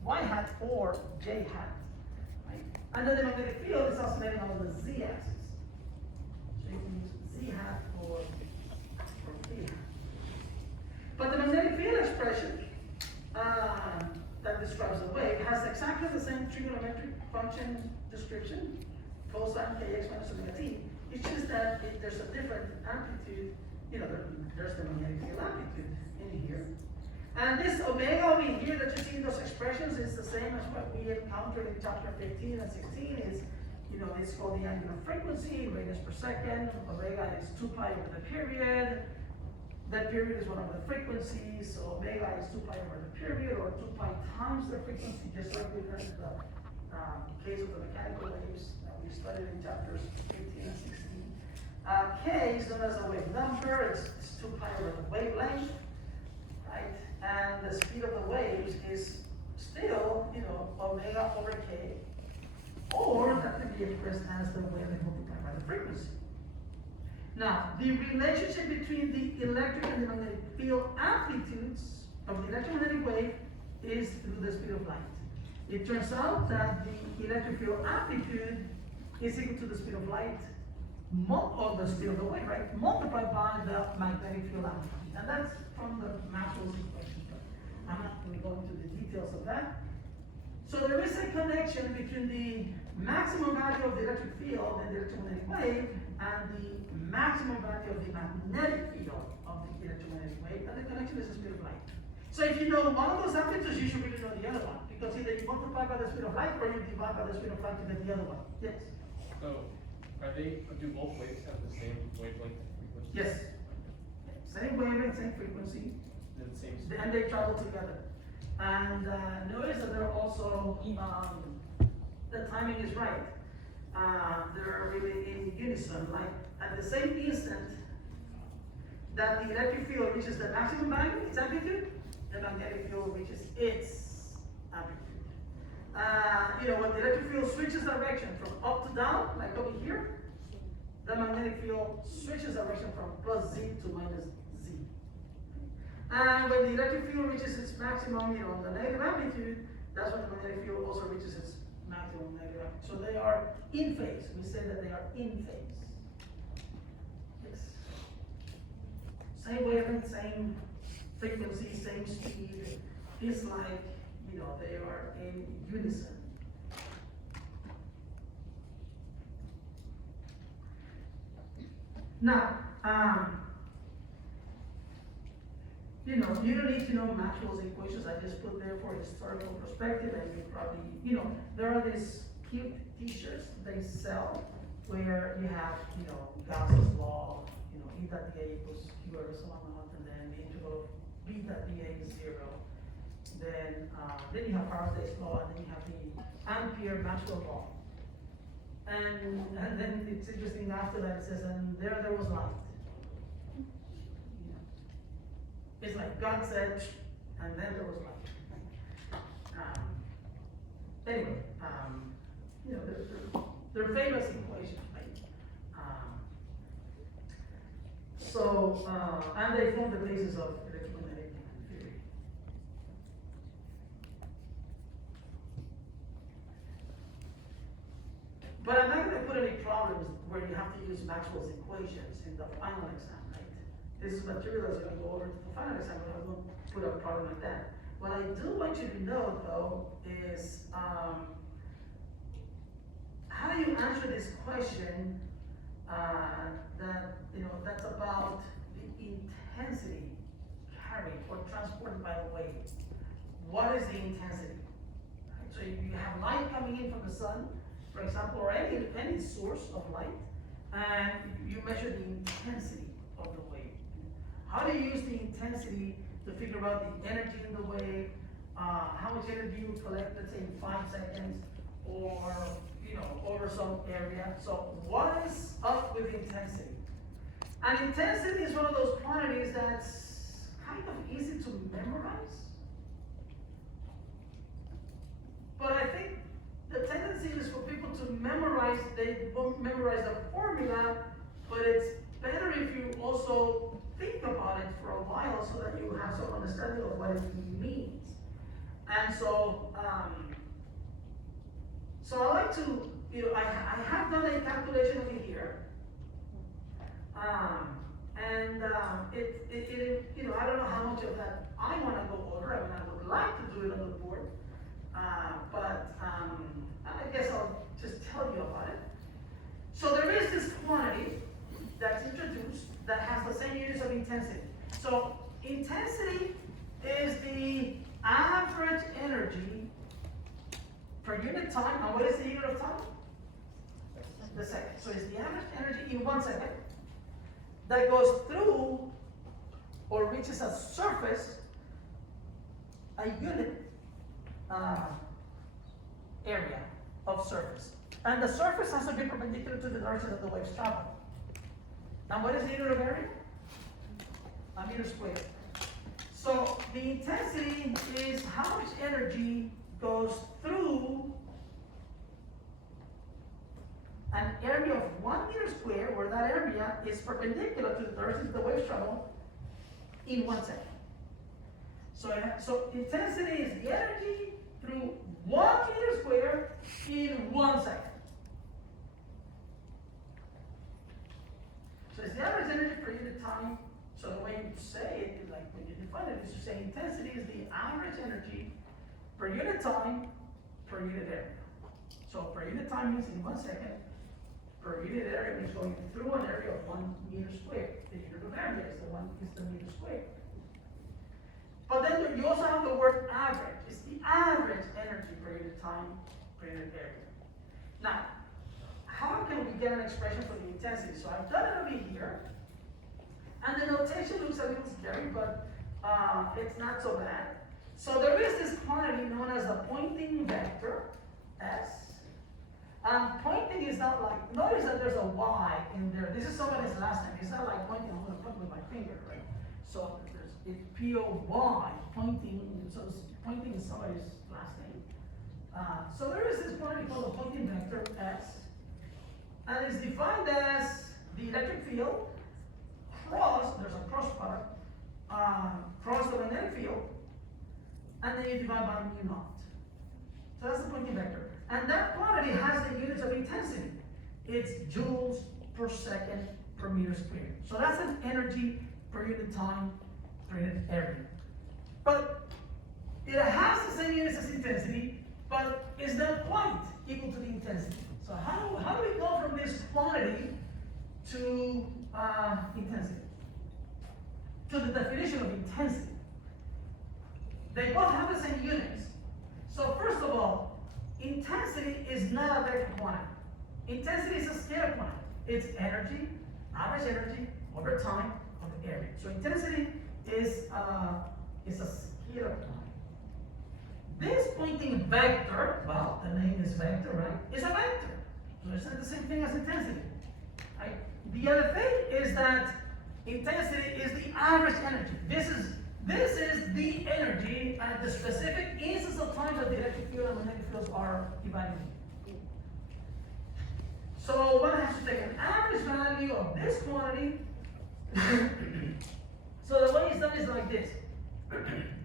y hat or j hat. Right? And then the magnetic field is oscillating along the z-axis. So you can use z hat or b hat. But the magnetic field expression that describes the wave has exactly the same trigonometric function description, cosine kx minus omega t. It's just that there's a different amplitude. There's the magnetic field amplitude in here. And this omega over here that you see in those expressions is the same as what we encountered in chapter 15 and 16. It's called the angular frequency, radians per second. Omega is 2 pi over the period. That period is one of the frequencies, so omega is 2 pi over the period, or 2 pi times the frequency, just like we heard in the case of the mechanical waves that we studied in chapters 15 and 16. K is known as a wave number. It's 2 pi over the wavelength, right? And the speed of the waves is still, omega over k or that can be expressed as the wavelength multiplied by the frequency. Now, the relationship between the electric and the magnetic field amplitudes of the electromagnetic wave is through the speed of light. It turns out that the electric field amplitude is equal to the speed of light, or the speed of the wave, right? Multiplied by the magnetic field amplitude. And that's from the Maxwell's equation. I'm not going to go into the details of that. So there is a connection between the maximum value of the electric field and the electromagnetic wave and the maximum value of the magnetic field of the electromagnetic wave, and the connection is the speed of light. So if you know one of those amplitudes, you should really know the other one, because either you multiply by the speed of light or you divide by the speed of light to get the other one. Yes? So, do both waves have the same wavelength and frequency? Yes. Same wavelength, same frequency, They're the same speed? and they travel together. And notice that they're also, the timing is right. They're really in unison, like at the same instant that the electric field reaches the maximum value, its amplitude, the magnetic field reaches its amplitude. When the electric field switches direction from up to down, like over here, the magnetic field switches direction from plus Z to minus Z. And when the electric field reaches its maximum, the negative amplitude, that's when the magnetic field also reaches its maximum negative amplitude. So they are in phase. We say that they are in phase. Yes. Same wavelength, same frequency, same speed. It's like, they are in unison. Now, you don't need to know Maxwell's equations. I just put there for historical perspective, and you probably, there are these cute t-shirts they sell where you have, Gauss's law, E dot dA equals Q over so on, and then the integral of B dot dA is 0. Then you have Faraday's law, and then you have the Ampere-Maxwell law. And then it's interesting after that it says, and there was light. It's like God said, and then there was light. Anyway, they're famous equations, right? And they form the basis of electromagnetic theory. But I'm not going to put any problems where you have to use Maxwell's equations in the final exam, right? This is material that's going to go over to the final exam, but I won't put a problem like that. What I do want you to know, though, is how do you answer this question that's about the intensity carried or transported by the wave? What is the intensity? Right? So you have light coming in from the sun, for example, or any source of light, and you measure the intensity of the wave. How do you use the intensity to figure out the energy in the wave, how much energy you collect, let's say in 5 seconds, or over some area? So what is up with intensity? And intensity is one of those quantities that's kind of easy to memorize. But I think the tendency is for people to memorize, they won't memorize the formula, but it's better if you also think about it for a while so that you have some understanding of what it means. And so I like to, I have done a calculation over here. I don't know how much of that I want to go over. I mean, I would like to do it on the board. But I guess I'll just tell you about it. So there is this quantity that's introduced that has the same units of intensity. So intensity is the average energy per unit time. And what is the unit of time? The second. So it's the average energy in 1 second that goes through or reaches a surface, a unit area of surface. And the surface has to be perpendicular to the direction that the waves travel. Now what is the unit of area? A meter squared. So the intensity is how much energy goes through area is perpendicular to the direction of the waves travel in 1 second. So intensity is the energy through 1 meter squared in 1 second. So it's the average energy per unit time. So the way you say it, like when you define it, is to say intensity is the average energy per unit time per unit area. So per unit time means in 1 second, per unit area means going through an area of 1 meter squared. The unit of area is the meter squared. But then you also have the word average. It's the average energy per unit time per unit area. Now, how can we get an expression for the intensity? So I've done it over here. And the notation looks a little scary, but it's not so bad. So there is this quantity known as the pointing vector, S. Pointing is not like, notice that there's a Y in there. This is somebody's last name. It's not like pointing, I'm going to point with my finger, right? So it's P-O-Y, pointing, so pointing is somebody's last name. So there is this quantity called the pointing vector, S. And it's defined as the electric field there's a cross product, cross the magnetic field, and then you divide by mu naught. So that's the pointing vector. And that quantity has the units of intensity. It's joules per second per meter squared. So that's an energy per unit time per unit area. But it has the same units as intensity, but is not quite equal to the intensity. So how do we go from this quantity to intensity? To the definition of intensity. They both have the same units. So first of all, intensity is not a vector quantity. Intensity is a scalar quantity. It's energy, average energy, over time, over area. So intensity is a scalar quantity. This pointing vector, well, the name is vector, right? Is a vector. So it's not the same thing as intensity. Right? The other thing is that intensity is the average energy. This is the energy at the specific instance of time that the electric field and magnetic fields are evaluating. So one has to take an average value of this quantity. So the way it's done is like this.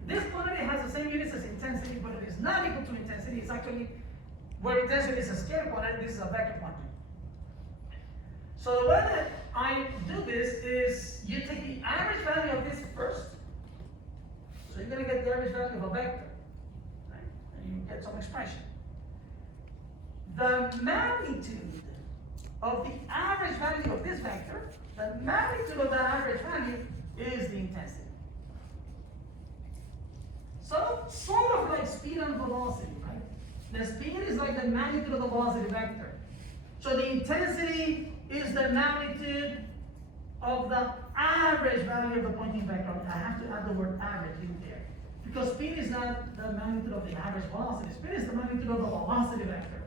This quantity has the same units as intensity, but it is not equal to intensity. It's actually, where intensity is a scalar quantity, this is a vector quantity. So the way that I do this is you take the average value of this first. So you're going to get the average value of a vector, right? And you get some expression. The magnitude of the average value of this vector, the magnitude of that average value is the intensity. So sort of like speed and velocity, right? The speed is like the magnitude of the velocity vector. So the intensity is the magnitude of the average value of the pointing vector. I have to add the word average in there. Because speed is not the magnitude of the average velocity. Speed is the magnitude of the velocity vector.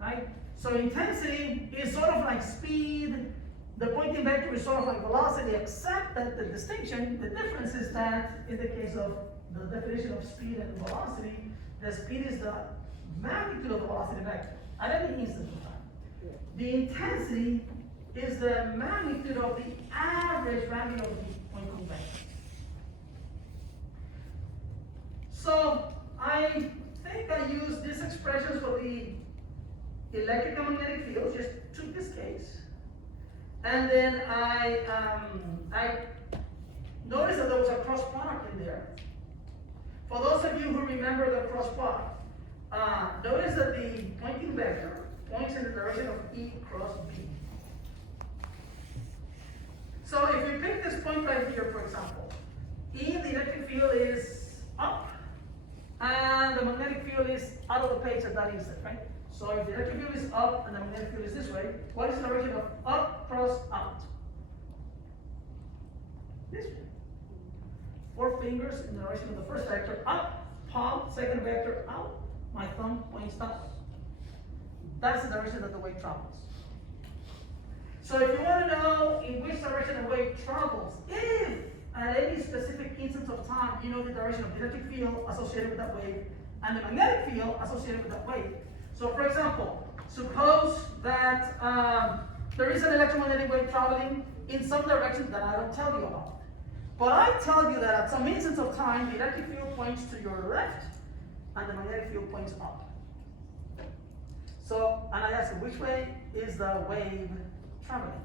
Right? So intensity is sort of like speed. The pointing vector is sort of like velocity, except that the distinction, the difference is that in the case of the definition of speed and velocity, the speed is the magnitude of the velocity vector at any instant of time. The intensity is the magnitude of the average value of the pointing vector. So I think I used these expressions for the electric and magnetic fields, just took this case. And then I noticed that there was a cross product in there. For those of you who remember the cross product, notice that the pointing vector points in the direction of E cross B. So if we pick this point right here, for example, E, the electric field is up, and the magnetic field is out of the page at that instant, right? So if the electric field is up and the magnetic field is this way, what is the direction of up cross out? This way. 4 fingers in the direction of the first vector, up, palm, second vector, out, my thumb points down. That's the direction that the wave travels. So if you want to know in which direction the wave travels, if at any specific instance of time you know the direction of the electric field associated with that wave and the magnetic field associated with that wave. So for example, suppose that there is an electromagnetic wave traveling in some direction that I don't tell you about. But I tell you that at some instance of time, the electric field points to your left, and the magnetic field points up. So, and I ask you, which way is the wave traveling?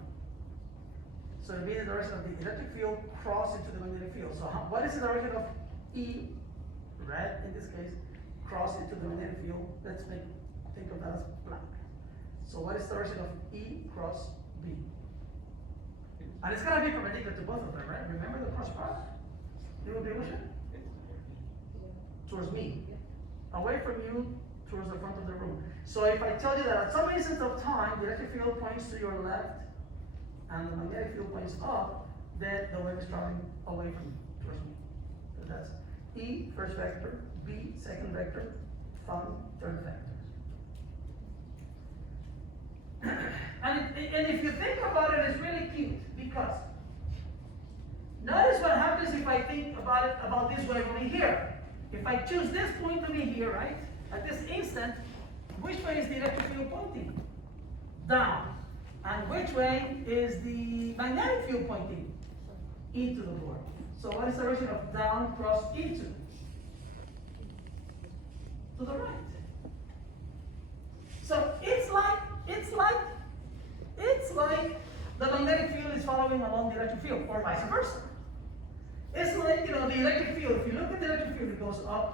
So it'll be in the direction of the electric field cross into the magnetic field. So what is the direction of E, red in this case, cross into the magnetic field? Let's think of that as black. So what is the direction of E cross B? And it's gonna be perpendicular to both of them, right? Remember the cross product? It will be which way? Towards me. Away from you, towards the front of the room. So if I tell you that at some instance of time, the electric field points to your left, and the magnetic field points up, then the wave is traveling away from you, towards me. So that's E, first vector, B, second vector, thumb, third vector. And if you think about it, it's really cute, because notice what happens if I think about this wave over here. If I choose this point to be here, right, at this instant, which way is the electric field pointing? Down. And which way is the magnetic field pointing? Into the board. So what is the direction of down cross into? To the right. So it's like the magnetic field is following along the electric field, or vice versa. It's like, the electric field, if you look at the electric field, it goes up,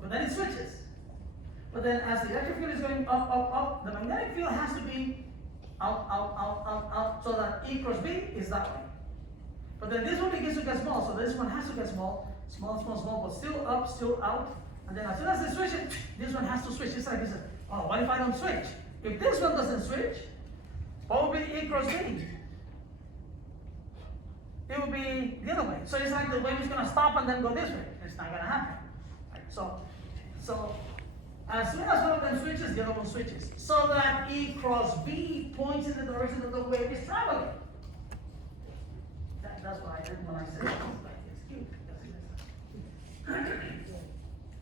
but then it switches. But then as the electric field is going up, the magnetic field has to be out, so that E cross B is that way. But then this one begins to get small, so this one has to get small, but still up, still out. And then as soon as they switch it, this one has to switch. It's like this, oh, what if I don't switch? If this one doesn't switch, what will be E cross B? It will be the other way. So it's like the wave is gonna stop and then go this way. It's not gonna happen. Right? So as soon as one of them switches, the other one switches. So that E cross B points in the direction that the wave is traveling. That's what I did when I said it's like it's cute.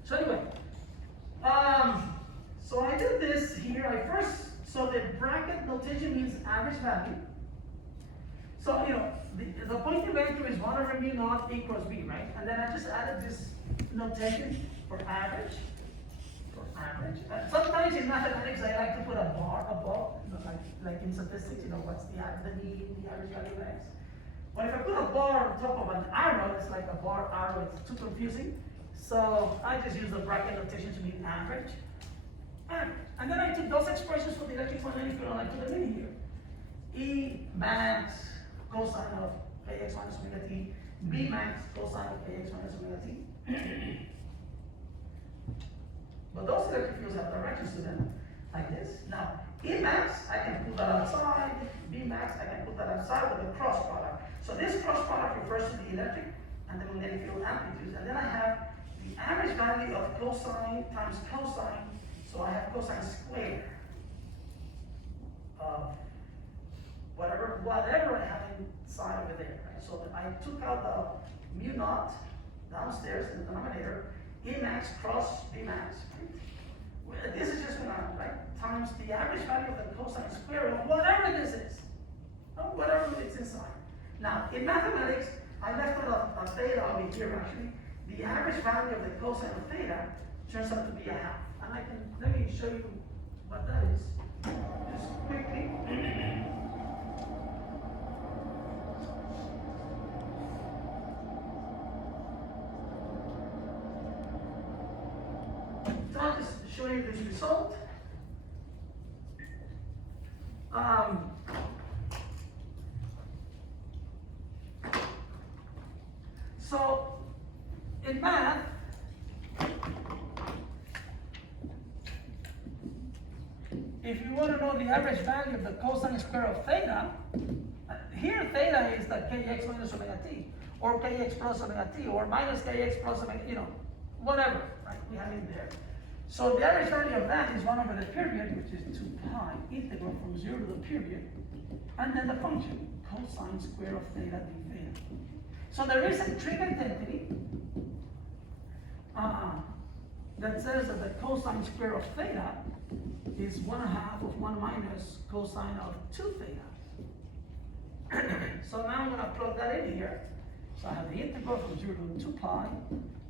So anyway, so I did this here. So the bracket notation means average value. So, the pointing vector is 1 over mu naught E cross B, right? And then I just added this notation for average. Sometimes in mathematics, I like to put a bar above, like in statistics, what's the mean, the average value of X. But if I put a bar on top of an arrow, it's like a bar arrow, it's too confusing. So I just use the bracket notation to mean average. And then I took those expressions for the electromagnetic field and I put them in here. E max cosine of kx minus omega t, B max cosine of kx minus omega t. But those electric fields have directions to them, like this. Now, E max, I can put that outside, B max, I can put that outside with a cross product. So this cross product refers to the electric and the magnetic field amplitudes. And then I have the average value of cosine times cosine, so I have cosine squared of whatever I have inside over there, right? So I took out the mu naught downstairs in the denominator, E max cross B max, right? This is just gonna, right, times the average value of the cosine square of whatever this is, whatever it's inside. Now, in mathematics, I left out a theta over here actually. The average value of the cosine of theta turns out to be a half. And let me show you what that is, just quickly. So I'll just show you this result. So in math, if you want to know the average value of the cosine square of theta, here theta is the kx minus omega t, or kx plus omega t, or minus kx plus omega, whatever, right? We have it there. So the average value of that is 1 over the period, which is 2 pi, integral from 0 to the period, and then the function, cosine square of theta d theta. So there is a trig identity that says that the cosine square of theta is 1/2 of 1 minus cosine of 2 theta. So now I'm gonna plug that in here. So I have the integral from 0 to 2 pi,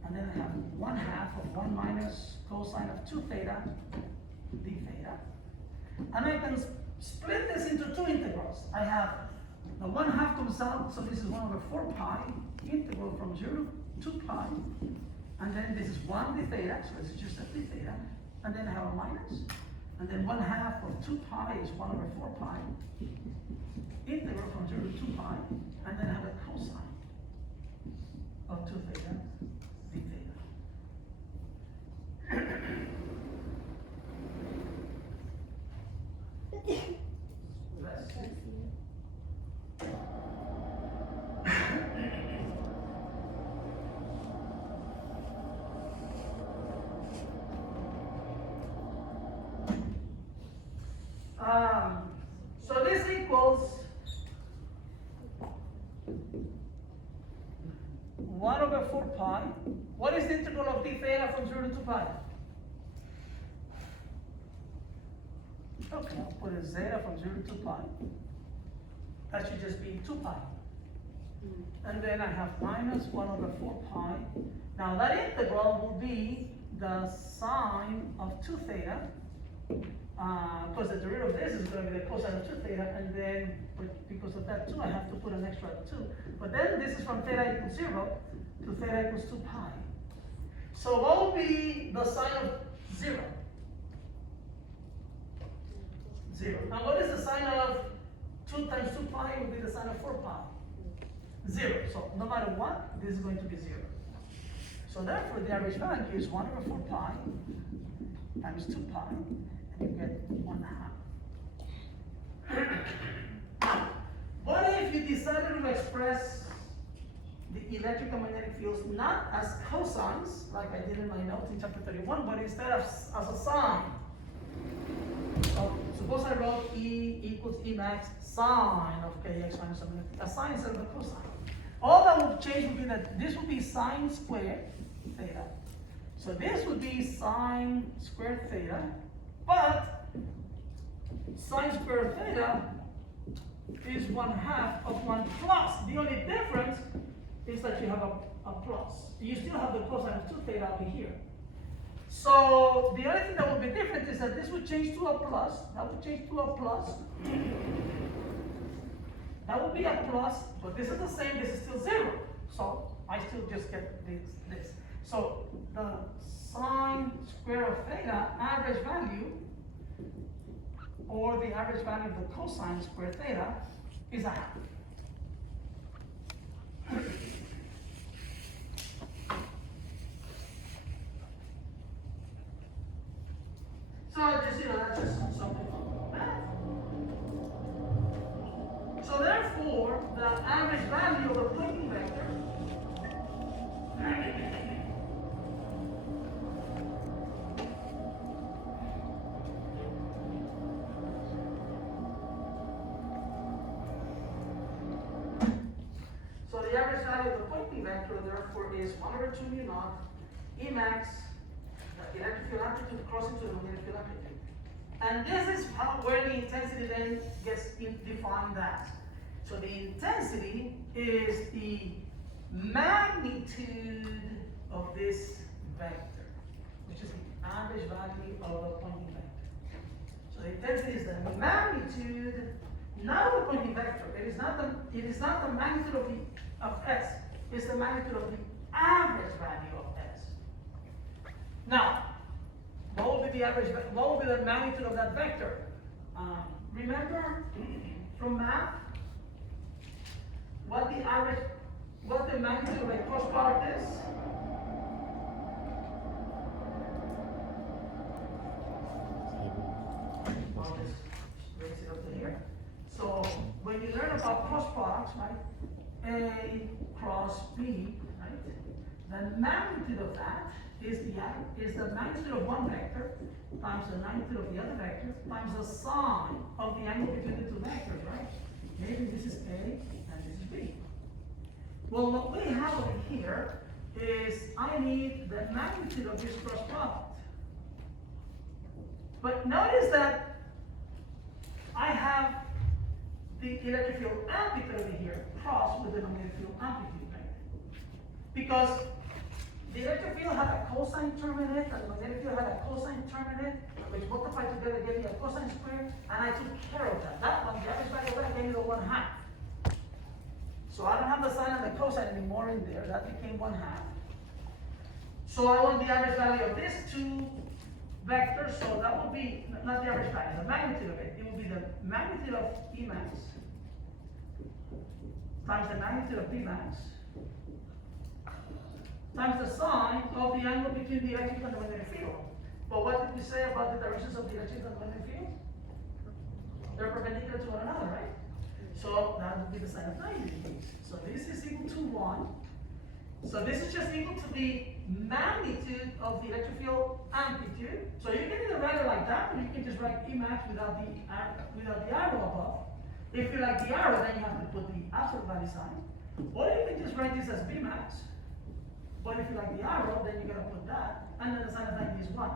and then I have 1/2 of 1 minus cosine of 2 theta, d theta. And I can split this into two integrals. I have the 1/2 comes out, so this is 1/4 pi, integral from 0 to 2 pi, and then this is 1 d theta, so this is just a d theta, and then I have a minus, and then 1/2 of 2 pi is 1/4 pi, integral from 0 to 2 pi, and then I have a cosine of 2 theta, d theta. Let's see. So this equals 1/4 pi. What is the integral of d theta from 0 to 2 pi? Okay, I'll put a zeta from 0 to 2 pi. That should just be 2 pi. And then I have minus 1/4 pi. Now that integral will be the sine of 2 theta. Because the derivative of this is going to be the cosine of 2 theta, and then because of that 2, I have to put an extra 2. But then this is from theta equals 0 to theta equals 2 pi. So what will be the sine of 0? 0. And what is the sine of 2 times 2 pi will be the sine of 4 pi? 0. So no matter what, this is going to be 0. So therefore the average value is 1/4 pi times 2 pi, and you get 1/2. What if you decided to express the electrical magnetic fields not as cosines, like I did in my notes in chapter 31, but instead of as a sine? So suppose I wrote E equals E max sine of kx minus omega t, a sine instead of a cosine. All that would change would be that this would be sine squared theta. So this would be sine squared theta, but sine squared theta is 1/2 of 1 plus. The only difference is that you have a plus. You still have the cosine of 2 theta over here. So the only thing that would be different is that this would change to a plus, that would change to a plus. That would be a plus, but this is the same, this is still 0. So I still just get this. So the sine square of theta average value, or the average value of the cosine square theta, is 1/2. So just, that's just something from math. So therefore, the average value of the pointing vector therefore is 1/2 mu naught E max, the electric field amplitude crossing to the magnetic field amplitude. And this is where the intensity then gets defined as. So the intensity is the magnitude of this vector, which is the average value of the pointing vector. So the intensity is the magnitude, not the pointing vector. It is not the magnitude of S. It's the magnitude of the average value of S. Now, what will be the average? What will be the magnitude of that vector? Remember from math what the magnitude of a cross product is? I'll just raise it up to here. So when you learn about cross products, right? A cross B, right? The magnitude of that is the magnitude of one vector times the magnitude of the other vector times the sine of the angle between the two vectors, right? Maybe this is A and this is B. Well, what we have over here is I need the magnitude of this cross product. But notice that I have the electric field amplitude over here crossed with the magnetic field amplitude, right? Because the electric field had a cosine term in it, and the magnetic field had a cosine term in it, which multiplied together gave me a cosine square, and I took care of that. That one, the average value of that gave me the 1/2. So I don't have the sine and the cosine anymore in there, that became 1/2. So I want the average value of these two vectors, so that would be, not the average value, the magnitude of it. It would be the magnitude of E max times the magnitude of B max times the sine of the angle between the electric and the magnetic field. But what did we say about the directions of the electric and the magnetic field? They're perpendicular to one another, right? So that would be the sine of 90 degrees. So this is equal to 1. So this is just equal to the magnitude of the electric field amplitude. So you can either write it like that, or you can just write E max without the arrow above. If you like the arrow, then you have to put the absolute value sign. Or you can just write this as B max. But if you like the arrow, then you're gonna put that, and then the sine of 90 is 1.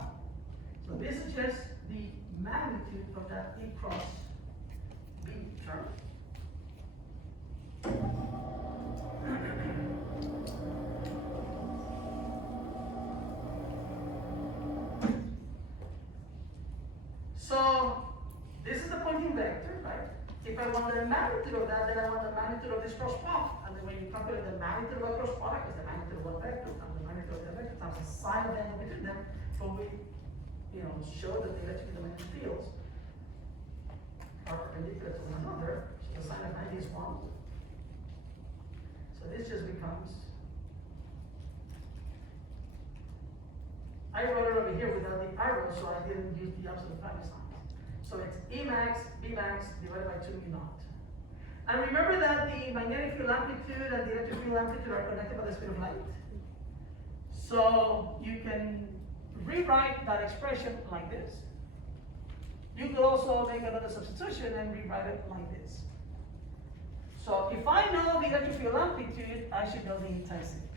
So this is just the magnitude of that E cross B term. So this is the pointing vector, right? If I want the magnitude of that, then I want the magnitude of this cross product. And then when you calculate the magnitude of a cross product, is the magnitude of one vector times the magnitude of the vector times the sine of the angle between them. So we, show that the electric and the magnetic fields are perpendicular to one another. So the sine of 90 is 1. So this just becomes, I wrote it over here without the arrow, so I didn't use the absolute value sign. So it's E max, B max divided by 2 mu naught. And remember that the magnetic field amplitude and the electric field amplitude are connected by the speed of light. So you can rewrite that expression like this. You could also make another substitution and rewrite it like this. So if I know the electric field amplitude, I should know the intensity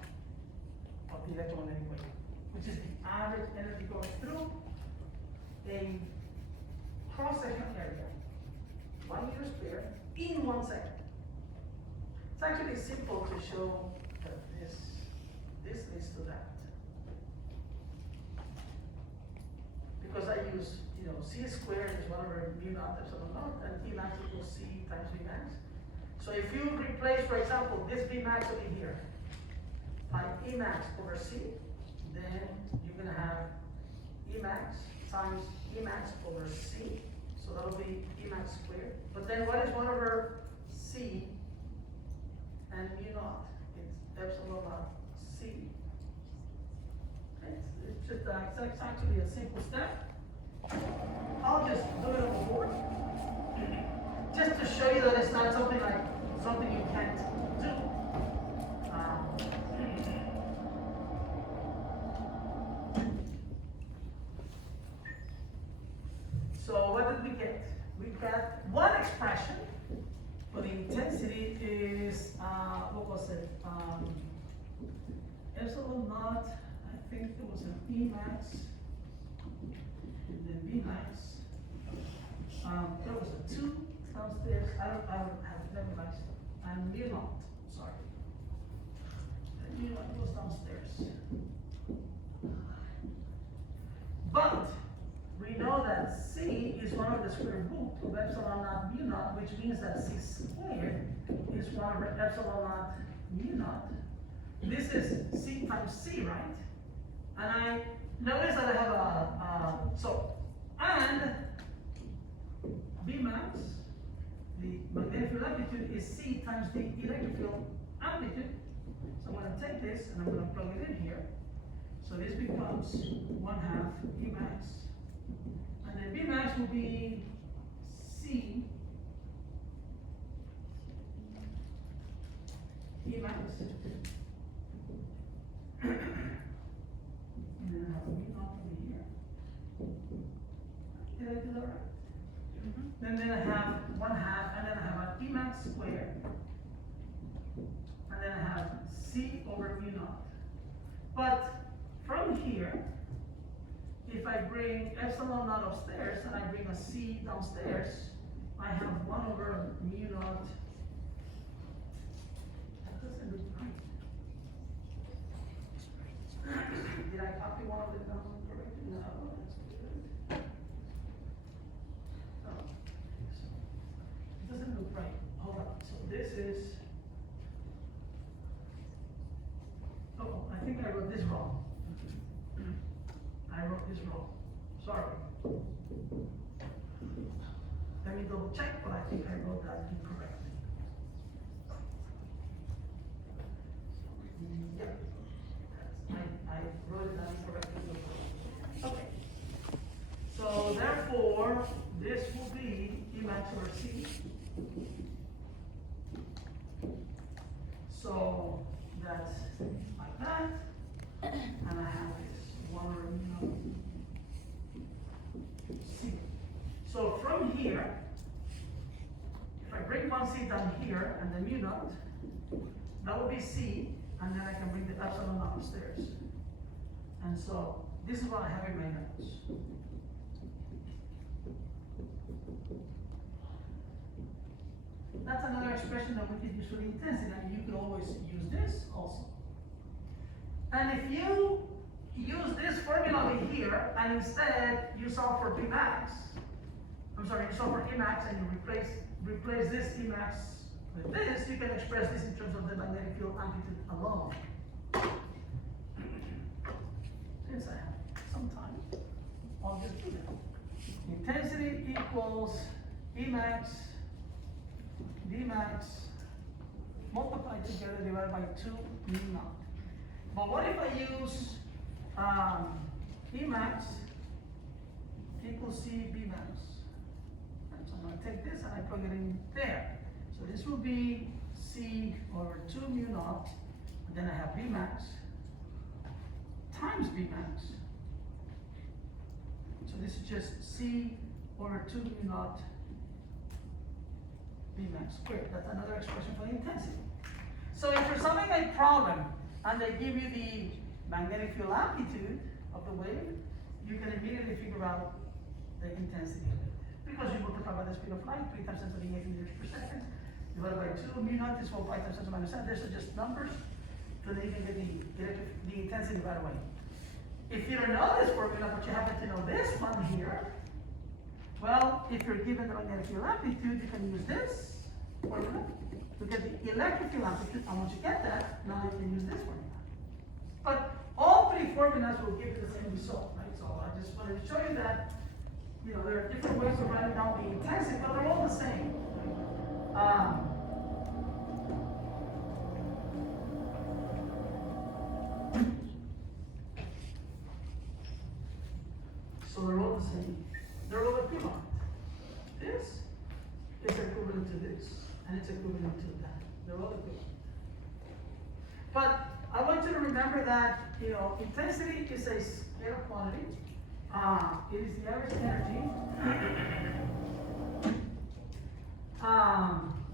of the electromagnetic wave, which is the average energy going through a cross-sectional area, 1 meter square, in 1 second. It's actually simple to show that this leads to that. Because I use, C squared is 1 over mu naught epsilon naught, and E max equals C times V max. So if you replace, for example, this V max over here by E max over C, then you're gonna have E max times E max over C. So that'll be E max squared. But then what is 1 over C and mu naught? It's epsilon naught C. It's just it's actually a simple step. I'll just do it on the board, just to show you that it's not something you can't do. So what did we get? We got one expression for the intensity is, what was it? Epsilon naught, I think it was an E max, and then B max. There was a 2 downstairs, I don't have memorized, and mu naught, sorry. And mu naught goes downstairs. But we know that C is 1 over the square root of epsilon naught mu naught, which means that C squared is 1 over epsilon naught mu naught. This is C times C, right? And I notice that I have and B max, the magnetic field amplitude, is C times the electric field amplitude. So I'm going to take this and I'm going to plug it in here. So this becomes 1/2 E max. And then B max will be C E max. And then I have a mu naught over here. Did I do that right? Mm-hmm. And then I have 1/2, and then I have an E max squared. And then I have C over mu naught. But from here, if I bring epsilon naught upstairs and I bring a C downstairs, I have 1 over mu naught. That doesn't look right. Did I copy one of them down correctly? No, that's good. Oh, it doesn't look right. Hold on. So this is. Oh, I think I wrote this wrong. I wrote this wrong. Sorry. Let me double check, but I think I wrote that incorrectly. Yeah. I wrote it down incorrectly. Okay. So therefore, this will be Emax over C. So that's like that. And I have this 1 over mu C. So from here, if I bring 1C down here and the mu naught, that will be C, and then I can bring the epsilon naught upstairs. And so this is what I have in my notes. That's another expression that we could use for the intensity, and you could always use this also. And if you use this formula over here, and instead you solve for Pmax, you solve for Emax, and you replace this Emax with this, you can express this in terms of the magnetic field amplitude alone. Since I have some time, I'll just do that. Intensity equals Emax Dmax multiplied together divided by 2 mu naught. But what if I use Emax equals C Bmax? So I'm going to take this and I plug it in there. So this will be C over 2 mu naught, and then I have Bmax times Bmax. So this is just C over 2 mu naught Bmax squared. That's another expression for the intensity. So if you're solving a problem and they give you the magnetic field amplitude of the wave, you can immediately figure out the intensity of it. Because you multiply by the speed of light, 3 times 10 to the 8 meters per second, divided by 2, mu naught is 4 pi times 10 to the minus 10. These are just numbers, so then you can get the intensity right away. If you don't know this formula, but you happen to know this one here, well, if you're given the magnetic field amplitude, you can use this formula to get the electric field amplitude, and once you get that, now you can use this formula. But all 3 formulas will give you the same result, right? So I just wanted to show you that, you know, there are different ways of writing down the intensity, but they're all the same. So they're all the same. They're all equivalent. This is equivalent to this, and it's equivalent to that. They're all equivalent. But I want you to remember that, you know, intensity is a scalar quantity. It is the average energy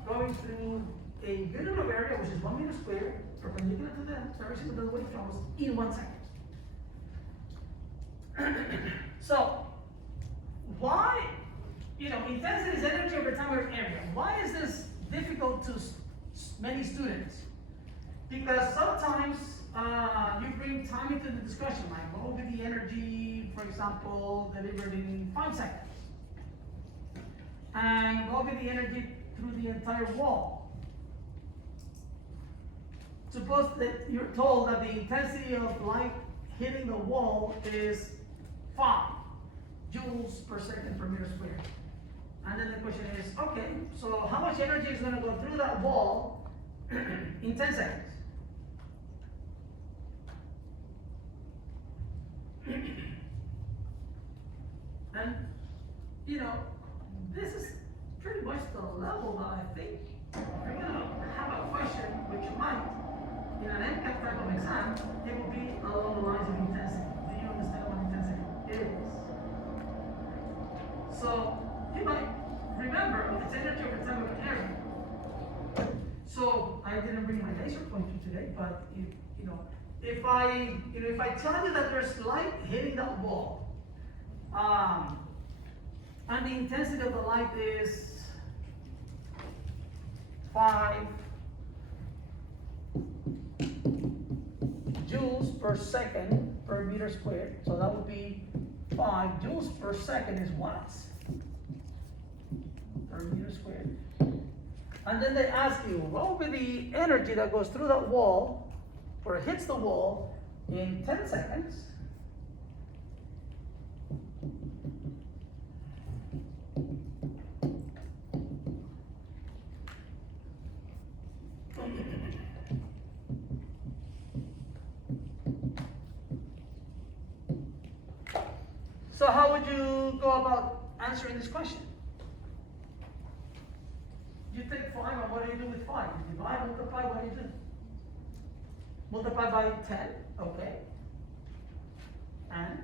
going through a unit of area, which is 1 meter squared, perpendicular to the direction of the wave travels in 1 second. So, why, you know, intensity is energy over time over area. Why is this difficult to many students? Because sometimes you bring time into the discussion, like what will be the energy, for example, delivered in 5 seconds? And what will be the energy through the entire wall? Suppose that you're told that the intensity of light hitting the wall is 5 joules per second per meter squared. And then the question is, okay, so how much energy is going to go through that wall in 10 seconds? And, you know, this is pretty much the level that I think you're going to have a question, which you might, in an MCAT type of exam, it will be along the lines of intensity. Do you understand what intensity is? So, you might remember it's energy over time over area. So, I didn't bring my laser pointer today, but if I tell you that there's light hitting that wall, And the intensity of the light is 5 joules per second per meter squared. So that would be 5 joules per second is watts per meter squared. And then they ask you, what will be the energy that goes through that wall or hits the wall in 10 seconds? So how would you go about answering this question? You take 5, and what do you do with 5? You divide, multiply, what do you do? Multiply by 10, okay. And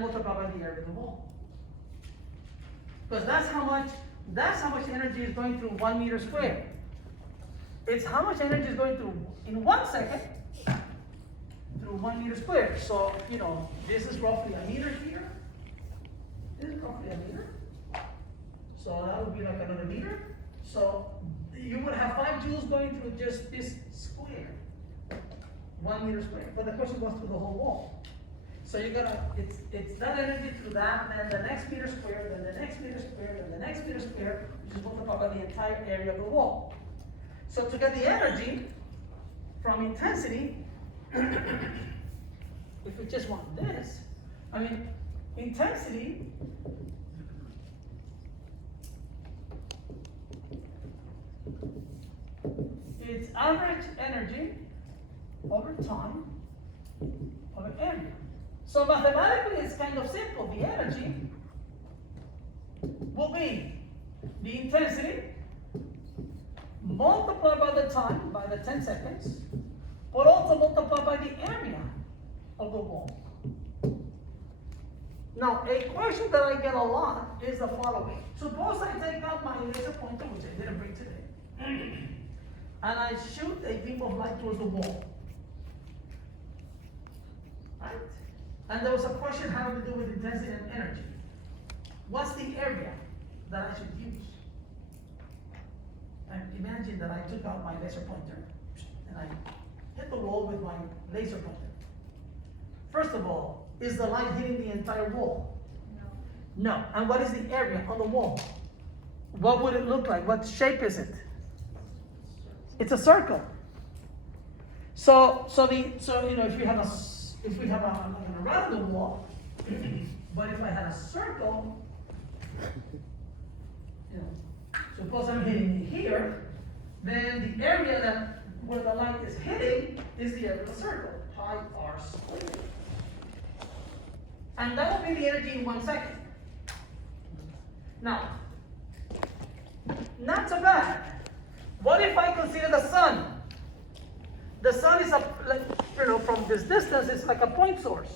multiply by the area of the wall. Because that's how much energy is going through 1 meter squared. It's how much energy is going through in 1 second through 1 meter squared. So, you know, this is roughly a meter here. This is roughly a meter. So that would be like another meter. So you would have 5 joules going through just this square, 1 meter square. But the question goes through the whole wall. So you're gonna, it's that energy through that, then the next meter square, then the next meter square, then the next meter square, which is multiplied by the entire area of the wall. So to get the energy from intensity, if we just want this, I mean, intensity is average energy over time over area. So mathematically, it's kind of simple. The energy will be the intensity multiplied by the time, by the 10 seconds, but also multiplied by the area of the wall. Now, a question that I get a lot is the following. Suppose I take out my laser pointer, which I didn't bring today, and I shoot a beam of light towards the wall. Right? And there was a question having to do with intensity and energy. What's the area that I should use? And imagine that I took out my laser pointer and I hit the wall with my laser pointer. First of all, is the light hitting the entire wall? No. No. And what is the area on the wall? What would it look like? What shape is it? It's a circle. So you know, if we have a around the wall, but if I had a circle, you know, suppose I'm hitting it here, then the area that where the light is hitting is the area of the circle, pi r squared. And that will be the energy in 1 second. Now, not so bad. What if I consider the sun? The sun is from this distance, it's like a point source.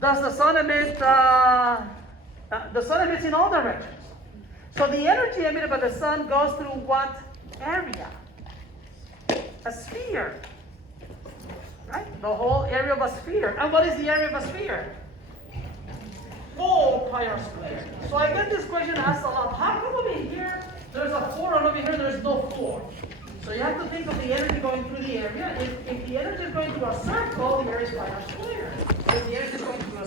Does the sun emit? The sun emits in all directions. So the energy emitted by the sun goes through what area? A sphere, right? The whole area of a sphere. And what is the area of a sphere? 4 pi r squared. So I get this question asked a lot. How come over here there's a 4 and over here there's no 4? So you have to think of the energy going through the area. If the energy is going through a circle, the area is pi r squared. If the energy is going through a